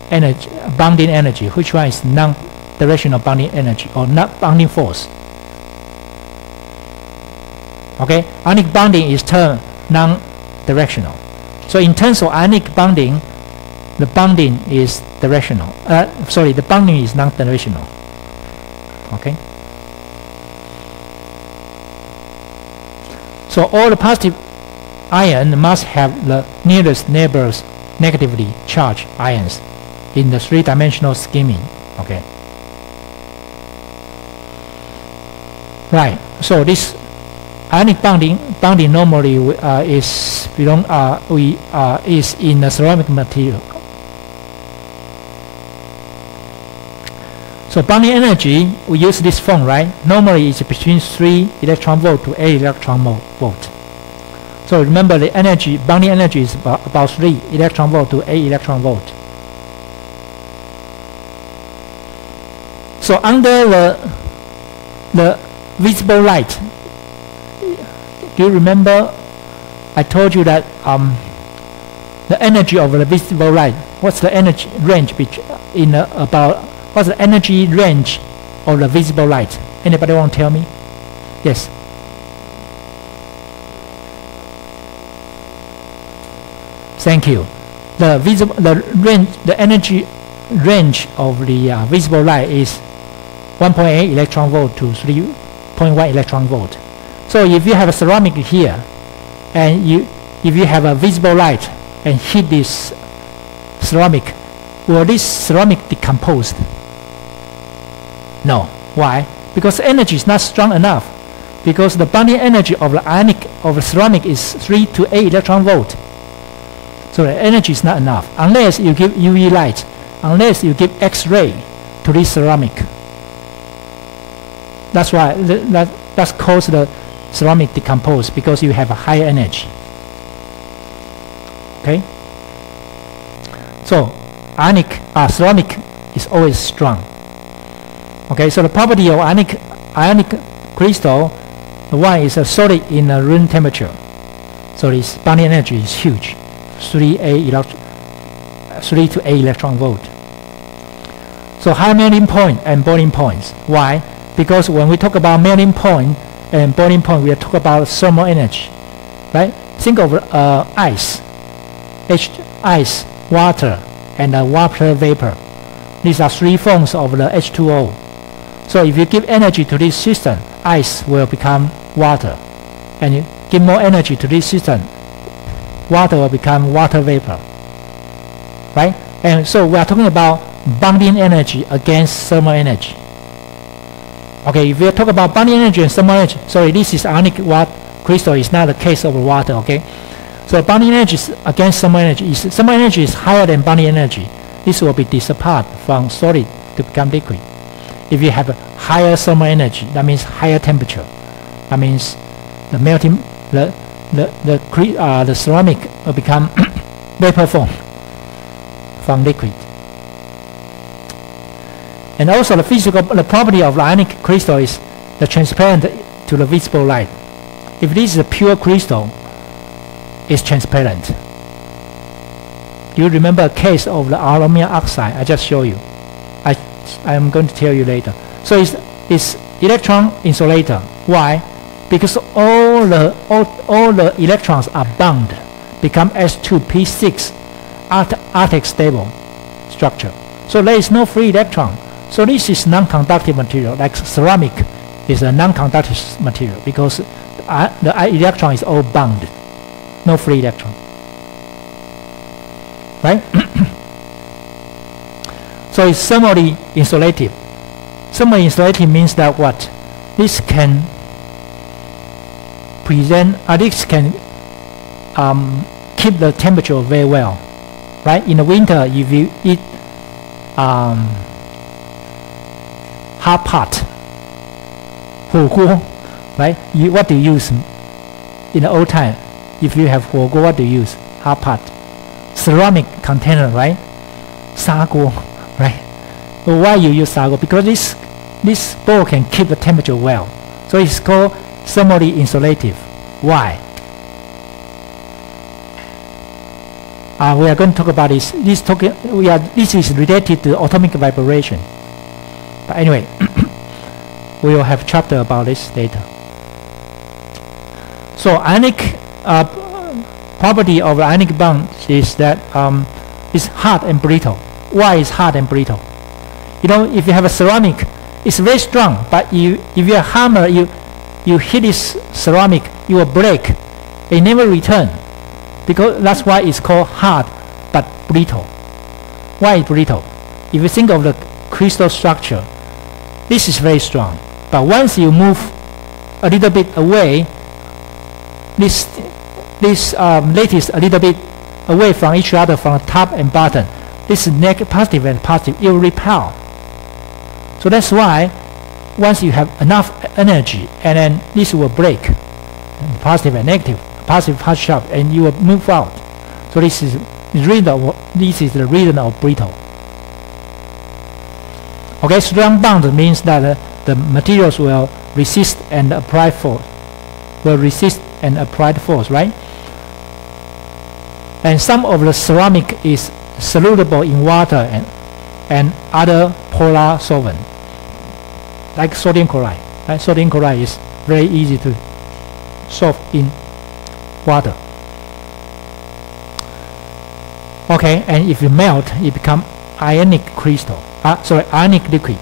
energy, bonding energy, which one is non-directional bonding energy or not bonding force. Okay, ionic bonding is termed non-directional. So in terms of ionic bonding, the bonding is directional. The bonding is non-directional. Okay. So all the positive ion must have the nearest neighbors negatively charged ions in the 3-dimensional scheming. Okay. Right. So this ionic bonding normally is in a ceramic material. So bonding energy, we use this form, right? Normally it's between 3 electron volt to 8 electron volt. So remember the energy, bonding energy is about 3 electron volt to 8 electron volt. So under the visible light, do you remember I told you that the energy of the visible light, what's the energy range what's the energy range of the visible light? Anybody want to tell me? Yes. Thank you. The energy range of the visible light is 1.8 electron volt to 3.1 electron volt. So if you have a ceramic here, and if you have a visible light and hit this ceramic, will this ceramic decompose? No. Why? Because energy is not strong enough. Because the bonding energy of the ionic of the ceramic is 3 to 8 electron volt. So the energy is not enough unless you give UV light, unless you give X-ray to this ceramic. That's why that's causes the ceramic decompose, because you have a higher energy. Okay. So ceramic is always strong. Okay. So the property of ionic crystal, the one is a solid in a room temperature. So its bonding energy is huge, 3 to 8 electron volt. So high melting point and boiling points. Why? Because when we talk about melting point and boiling point, we are talking about thermal energy, right? Think of ice, water, and water vapor. These are 3 forms of the H2O. So if you give energy to this system, ice will become water, and you give more energy to this system, water will become water vapor, right? And so we are talking about bonding energy against thermal energy. Okay, if we talk about bonding energy and thermal energy, sorry, this is ionic crystal, is not the case of water, okay? So bonding energy is against thermal energy. Thermal energy is higher than bonding energy. This will be disappeared from solid to become liquid. If you have a higher thermal energy, that means higher temperature. That means the melting, the ceramic will become vapor form from liquid. And also the property of the ionic crystal is the transparent to the visible light. If this is a pure crystal, it's transparent. Do you remember a case of the aluminum oxide? I just show you. I am going to tell you later. So it's electron insulator. Why? Because all the electrons are bound, become H2.6 Arctic stable structure. So there is no free electron. So this is non-conductive material, like ceramic is a non-conductive material, because the electron is all bound, no free electron, right? So it's thermally insulative. Thermally insulative means that what? This can keep the temperature very well, right? In the winter, if you eat hot pot, 火锅, right? What do you use in the old time? If you have 火锅, what do you use? Hot pot, ceramic container, right? 砂锅, right? Well, why you use 砂锅? Because this bowl can keep the temperature well, so it's called thermally insulative. Why? We are going to talk about this. This is related to atomic vibration. But anyway, we will have a chapter about this later. So ionic property of ionic bond is that it's hard and brittle. Why is hard and brittle? You know, if you have a ceramic, it's very strong, but if you have a hammer, you hit this ceramic, it will break. It never return. Because that's why it's called hard but brittle. Why brittle? If you think of the crystal structure, this is very strong. But once you move a little bit away this lattice a little bit away from each other from top and bottom. This is positive and positive. It will repel. So that's why once you have enough energy, and then this will break, positive and negative, positive hot sharp, and you will move out. So this is the reason of brittle. Okay, strong bond means that the materials will resist and apply force. Right? And some of the ceramic is soluble in water and other polar solvent, like sodium chloride. Right? Sodium chloride is very easy to solve in water. Okay, and if you melt, it becomes ionic crystal. Ionic liquid.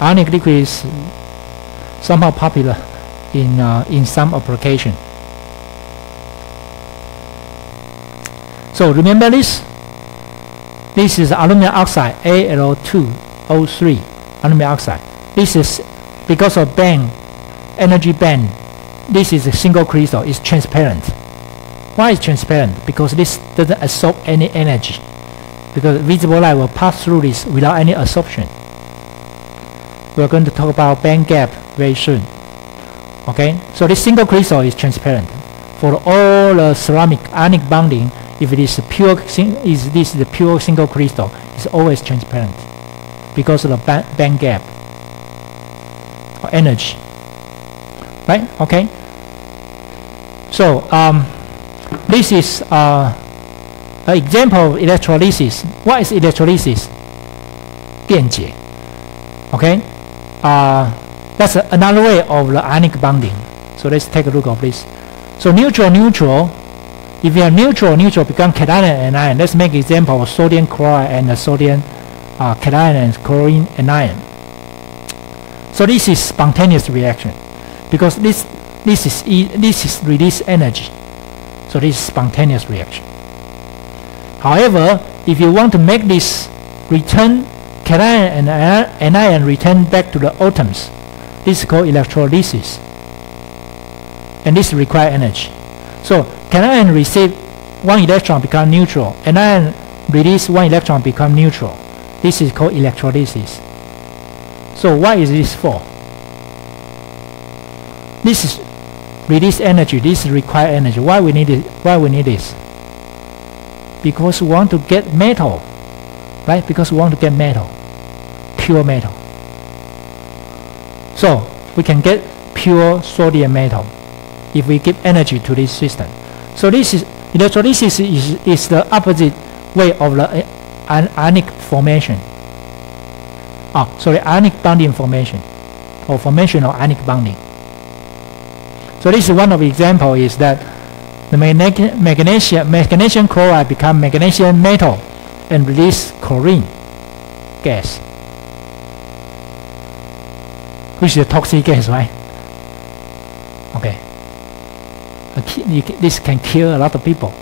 Ionic liquid is somehow popular in some application. So remember this. This is aluminum oxide, Al2O3, aluminum oxide. This is because of energy band. This is a single crystal. It's transparent. Why is transparent? Because this doesn't absorb any energy. Because visible light will pass through this without any absorption. We're going to talk about band gap very soon. Okay, so this single crystal is transparent. For all the ceramic ionic bonding, if it is pure, this is the pure single crystal, it's always transparent because of the band gap or energy. Right? Okay. So this is an example of electrolysis. What is electrolysis? 电解. Okay. That's another way of the ionic bonding. So let's take a look at this. So neutral. If you have neutral become cation and anion. Let's make example of sodium chloride and sodium cation and chlorine anion. So this is spontaneous reaction because this is release energy. So this is spontaneous reaction. However, if you want to make this return cation and anion return back to the atoms, this is called electrolysis, and this requires energy. So cation receive one electron become neutral, anion release one electron become neutral. This is called electrolysis. So what is this for? This is release energy. This require energy. Why we need it? Why we need this? Because we want to get metal, right? Because we want to get metal, pure metal. So we can get pure sodium metal if we give energy to this system. So this is electrolysis is the opposite way of the ionic formation. Ionic bonding formation, or formation of ionic bonding. So this is one of the example is that the magnesium chloride become magnesium metal and release chlorine gas, which is a toxic gas, right? Okay. This can kill a lot of people.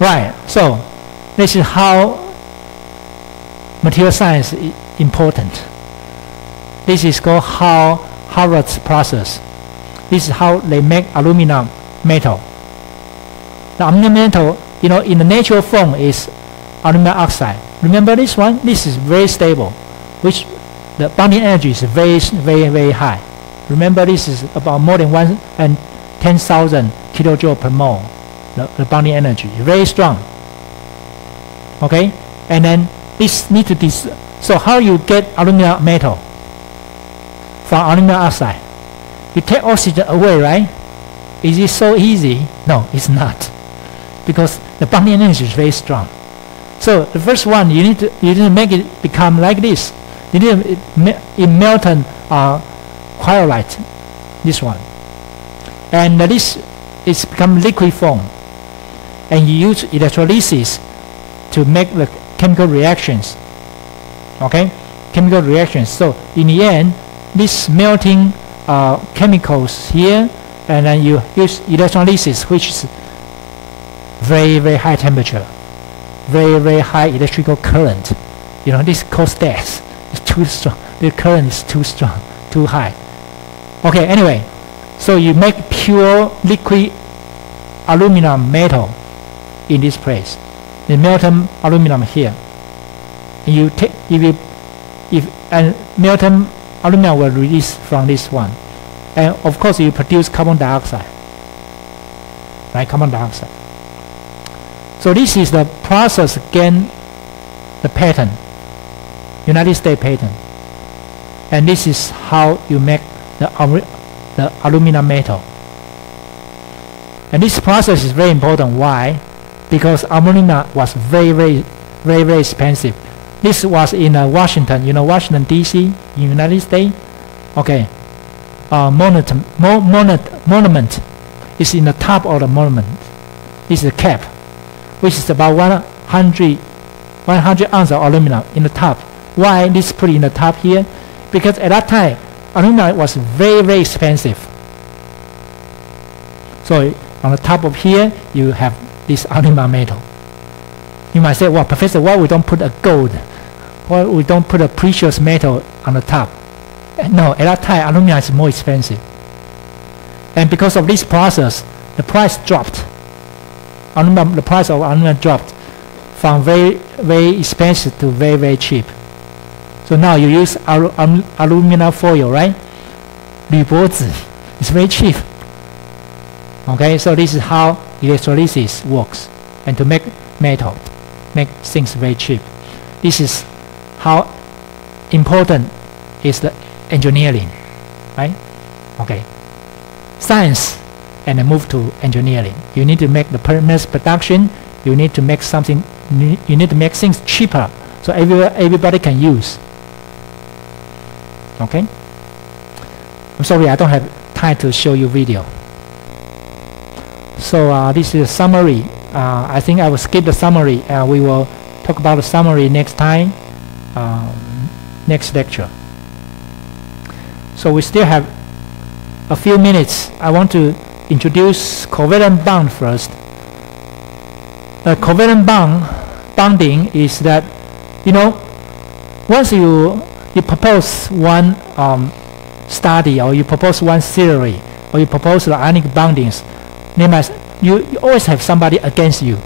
Right. So this is how material science is important. This is called Harvard's process. This is how they make aluminum metal. The aluminum metal, in the natural form is aluminum oxide. Remember this one? This is very stable, which the bonding energy is very, very, very high. Remember, this is about more than 10,000 kilojoule per mole. The bonding energy is very strong. Okay, and then this need to so how you get aluminum metal from aluminum oxide? You take oxygen away, right? Is it so easy? No, it's not, because the bonding energy is very strong. So the first one, you need to make it become like this. You need to melt cryolite, this one, and this is become liquid form, and you use electrolysis to make the chemical reactions. Okay, chemical reactions. So in the end, this melting chemicals here, and then you use electrolysis, which is very, very high temperature, very, very high electrical current. This causes death. It's too strong. The current is too strong, too high. Okay, anyway, so you make pure liquid aluminum metal in this place. The molten aluminum here. And you take and molten aluminum will release from this one. And of course you produce carbon dioxide. Right, carbon dioxide. So this is the process again, the patent, United States patent. And this is how you make the aluminum metal. And this process is very important. Why? Because aluminum was very expensive. This was in Washington, Washington D.C. in United States. Okay, monument is in the top of the monument. This is the cap, which is about 100 ounces of aluminum in the top. Why this put in the top here? Because at that time, aluminum was very expensive. So on the top of here, you have this aluminum metal. You might say, well, Professor, why we don't put a gold? Why we don't put a precious metal on the top? No, at that time, aluminum is more expensive. And because of this process, the price dropped. The price of aluminum dropped from very expensive to very cheap. So now you use aluminum foil, right? 铝箔纸. It's very cheap. Okay, so this is how electrolysis works. And to make metal, make things very cheap. This is how important is the engineering, right? Okay. Science and then move to engineering. You need to make the mass production. You need to make something. You need to make things cheaper so everybody can use. Okay. I'm sorry, I don't have time to show you video. So this is a summary. I think I will skip the summary. We will talk about the summary next time, next lecture. So we still have a few minutes. I want to introduce covalent bond first. Covalent bonding is that, once you propose one study, or you propose one theory, or you propose the ionic bondings, you always have somebody against you,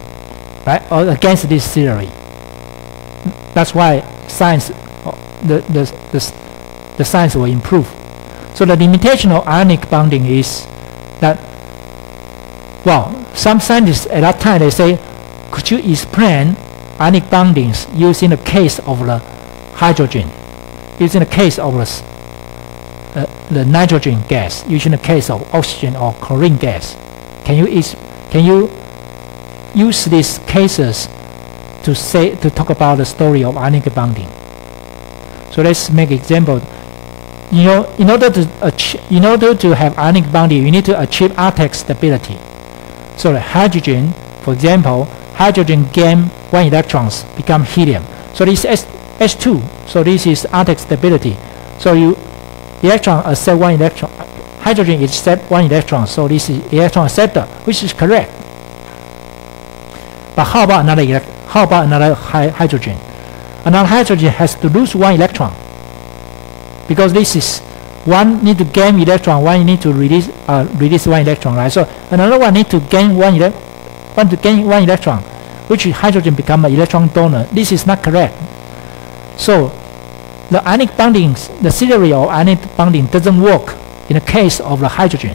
right? Or against this theory. That's why science, the science will improve. So the limitation of ionic bonding is that, well, some scientists at that time, they say, could you explain ionic bondings using the case of the hydrogen, using the case of the nitrogen gas, using the case of oxygen or chlorine gas? Can you use these cases to talk about the story of ionic bonding? So let's make example. In order to have ionic bonding, you need to achieve Artex stability. So the hydrogen, for example, hydrogen gain 1 electrons, become helium. So this is H2. So this is Artex stability. So electron accept 1 electron. Hydrogen accept 1 electron. So this is electron acceptor, which is correct. But how about another hydrogen? Another hydrogen has to lose 1 electron. Because this is one need to gain electron, one need to release 1 electron, right? So another one need to gain 1 electron, which hydrogen become an electron donor. This is not correct. So the ionic bonding, the theory of ionic bonding doesn't work in the case of the hydrogen.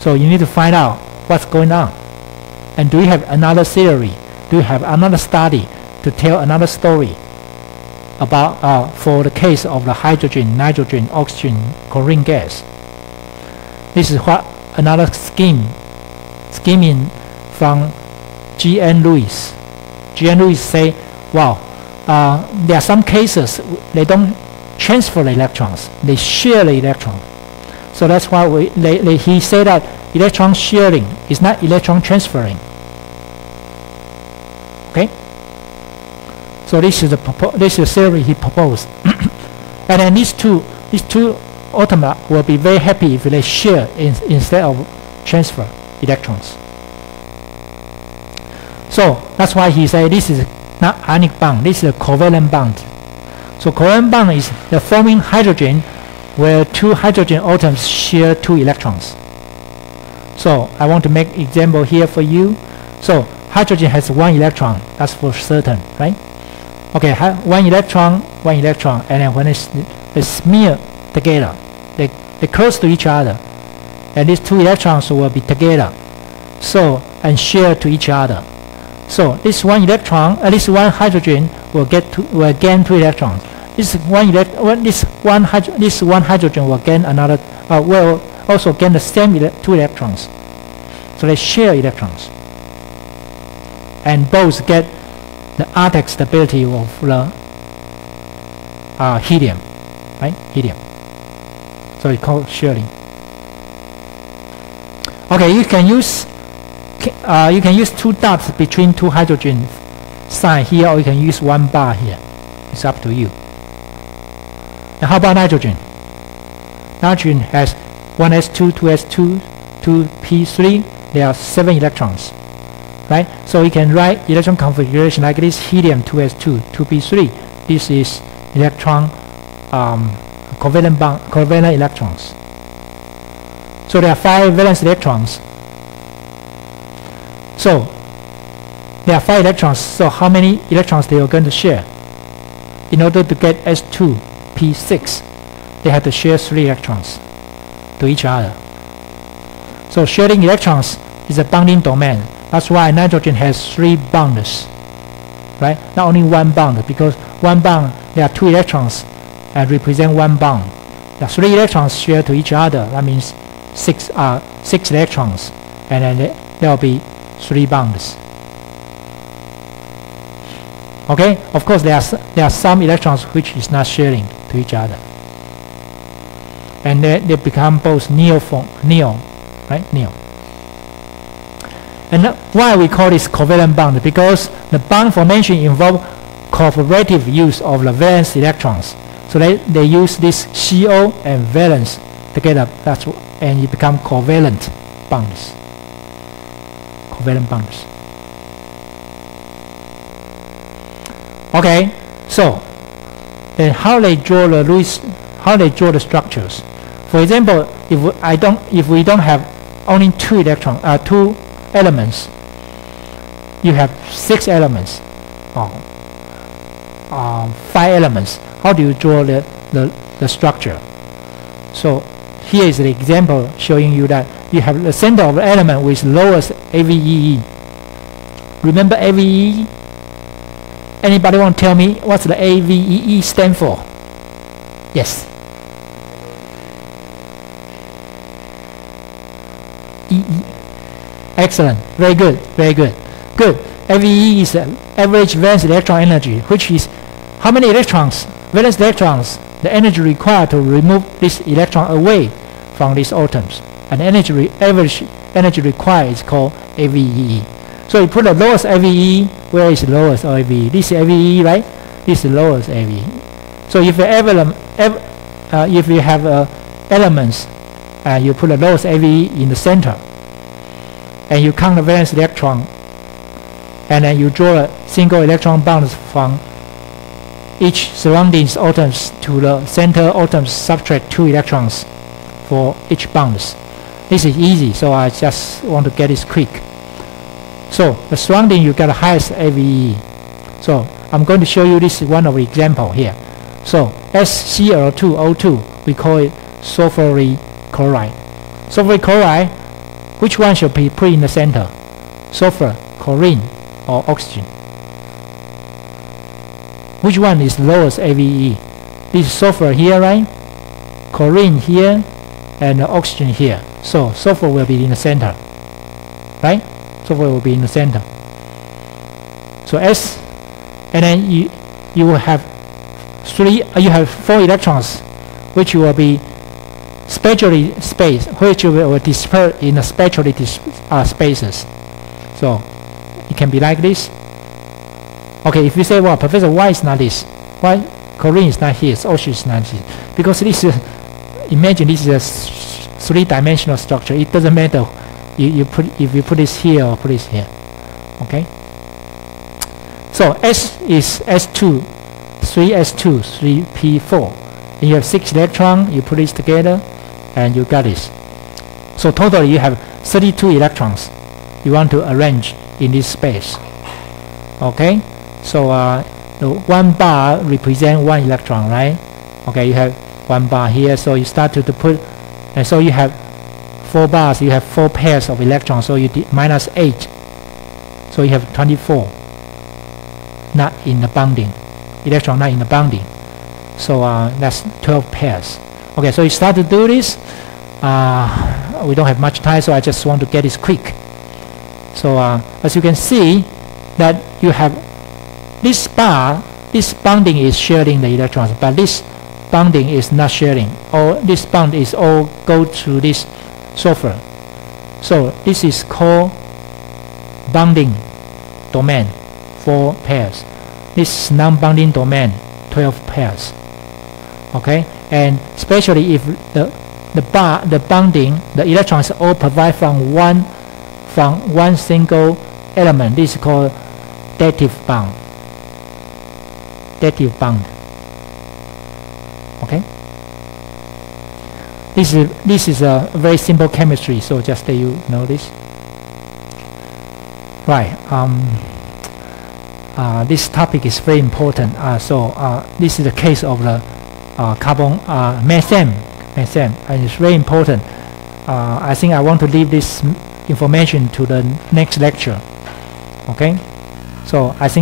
So you need to find out what's going on. And do you have another theory? Do you have another study to tell another story about for the case of the hydrogen, nitrogen, oxygen, chlorine gas? This is what another scheming from G.N. Lewis. G.N. Lewis say, wow, there are some cases they don't transfer the electrons, they share the electron. So that's why he said that electron sharing is not electron transferring. Okay. So this is the theory he proposed. And then these two automata will be very happy if they share instead of transfer electrons. So that's why he said this is not ionic bond, this is a covalent bond. So covalent bond is the forming hydrogen where two hydrogen atoms share two electrons. So I want to make example here for you. So hydrogen has one electron, that's for certain, right? Okay, one electron, and then when they smear together, they close to each other, and these two electrons will be together, so and share to each other. So this one electron, this one hydrogen will gain two electrons. This one hydrogen will gain another, will also gain the same two electrons. So they share electrons, and both get the atomic stability of the helium, right? Helium. So it's called sharing. Okay, you can use two dots between two hydrogen sign here, or you can use one bar here. It's up to you. And how about nitrogen? Nitrogen has 1s2, 2s2, 2p3. There are 7 electrons, right? So you can write electron configuration like this: helium 2s2, 2p3. This is electron covalent electrons. So there are 5 valence electrons. So there are 5 electrons. So how many electrons they are going to share? In order to get Ch2.6, they have to share 3 electrons to each other. So sharing electrons is a bonding domain. That's why nitrogen has 3 bonds, right? Not only one bond, because one bond, there are 2 electrons and represent one bond. The 3 electrons share to each other. That means 6 electrons, and then there will be 3 bonds. Okay, of course there are some electrons which is not sharing to each other, and they become both neo, right? Neo. And why we call this covalent bond? Because the bond formation involves cooperative use of the valence electrons. So they use this CO and valence together. And you become covalent bonds. Covalent bonds. Okay, so then how they draw the structures? For example, if we don't have only 2 elements, you have 6 elements, or 5 elements. How do you draw the structure? So here is the example showing you that you have the center of the element with lowest AVEE. Remember AVEE? Anybody want to tell me what's the AVEE stand for? Yes. EE. Excellent. Very good. Very good. Good. AVE is average valence electron energy, which is how many electrons, valence electrons, the energy required to remove this electron away from these atoms. And average energy required is called AVE. So you put the lowest AVE. Where is the lowest AVE? This is AVE, right? This is the lowest AVE. So if you have elements, you put the lowest AVE in the center, and you count the valence electron, and then you draw a single electron bonds from each surrounding atoms to the center atoms, subtract 2 electrons for each bonds. This is easy, so I just want to get this quick. So the surrounding, you get the highest AVE. So I'm going to show you this is one of the example here. So SCl2O2, we call it sulfuric chloride. Sulfuric chloride, which one should be put in the center? Sulfur, chlorine, or oxygen? Which one is lowest AVE? This is sulfur here, right? Chlorine here, and oxygen here. So sulfur will be in the center, right? Sulfur will be in the center. So S, and then you will have 4 electrons, which will be spatially spaced, which will disperse in the spatially spaces. So it can be like this. Okay, if you say, well, Professor, why is not this? Why chlorine is not here, oxygen is not here? Because this is, imagine this is a 3-dimensional structure. It doesn't matter if you put this here or put this here. Okay. So S is S2, 3S2, 3P4, And you have 6 electrons, you put this together, and you got this. So totally you have 32 electrons you want to arrange in this space. Okay, so the 1 bar represents 1 electron, right? Okay, you have 1 bar here, so you start to put, and so you have 4 bars, you have 4 pairs of electrons, so you minus 8, so you have 24 not in the bonding, electron not in the bonding, so that's 12 pairs. Okay, so you start to do this. We don't have much time, so I just want to get this quick. So as you can see that you have this bar, this bonding is sharing the electrons, but this bonding is not sharing, or this bond is all go to this sulfur. So this is called bonding domain, 4 pairs. This is non-bonding domain, 12 pairs. Okay, and especially if the bonding, the electrons all provide from one single element, this is called dative bond. Dative bond. Okay. This is a very simple chemistry, so just that you know this. Right. This topic is very important. This is the case of the carbon methane, and it's very important. I think I want to leave this information to the next lecture. Okay. So I think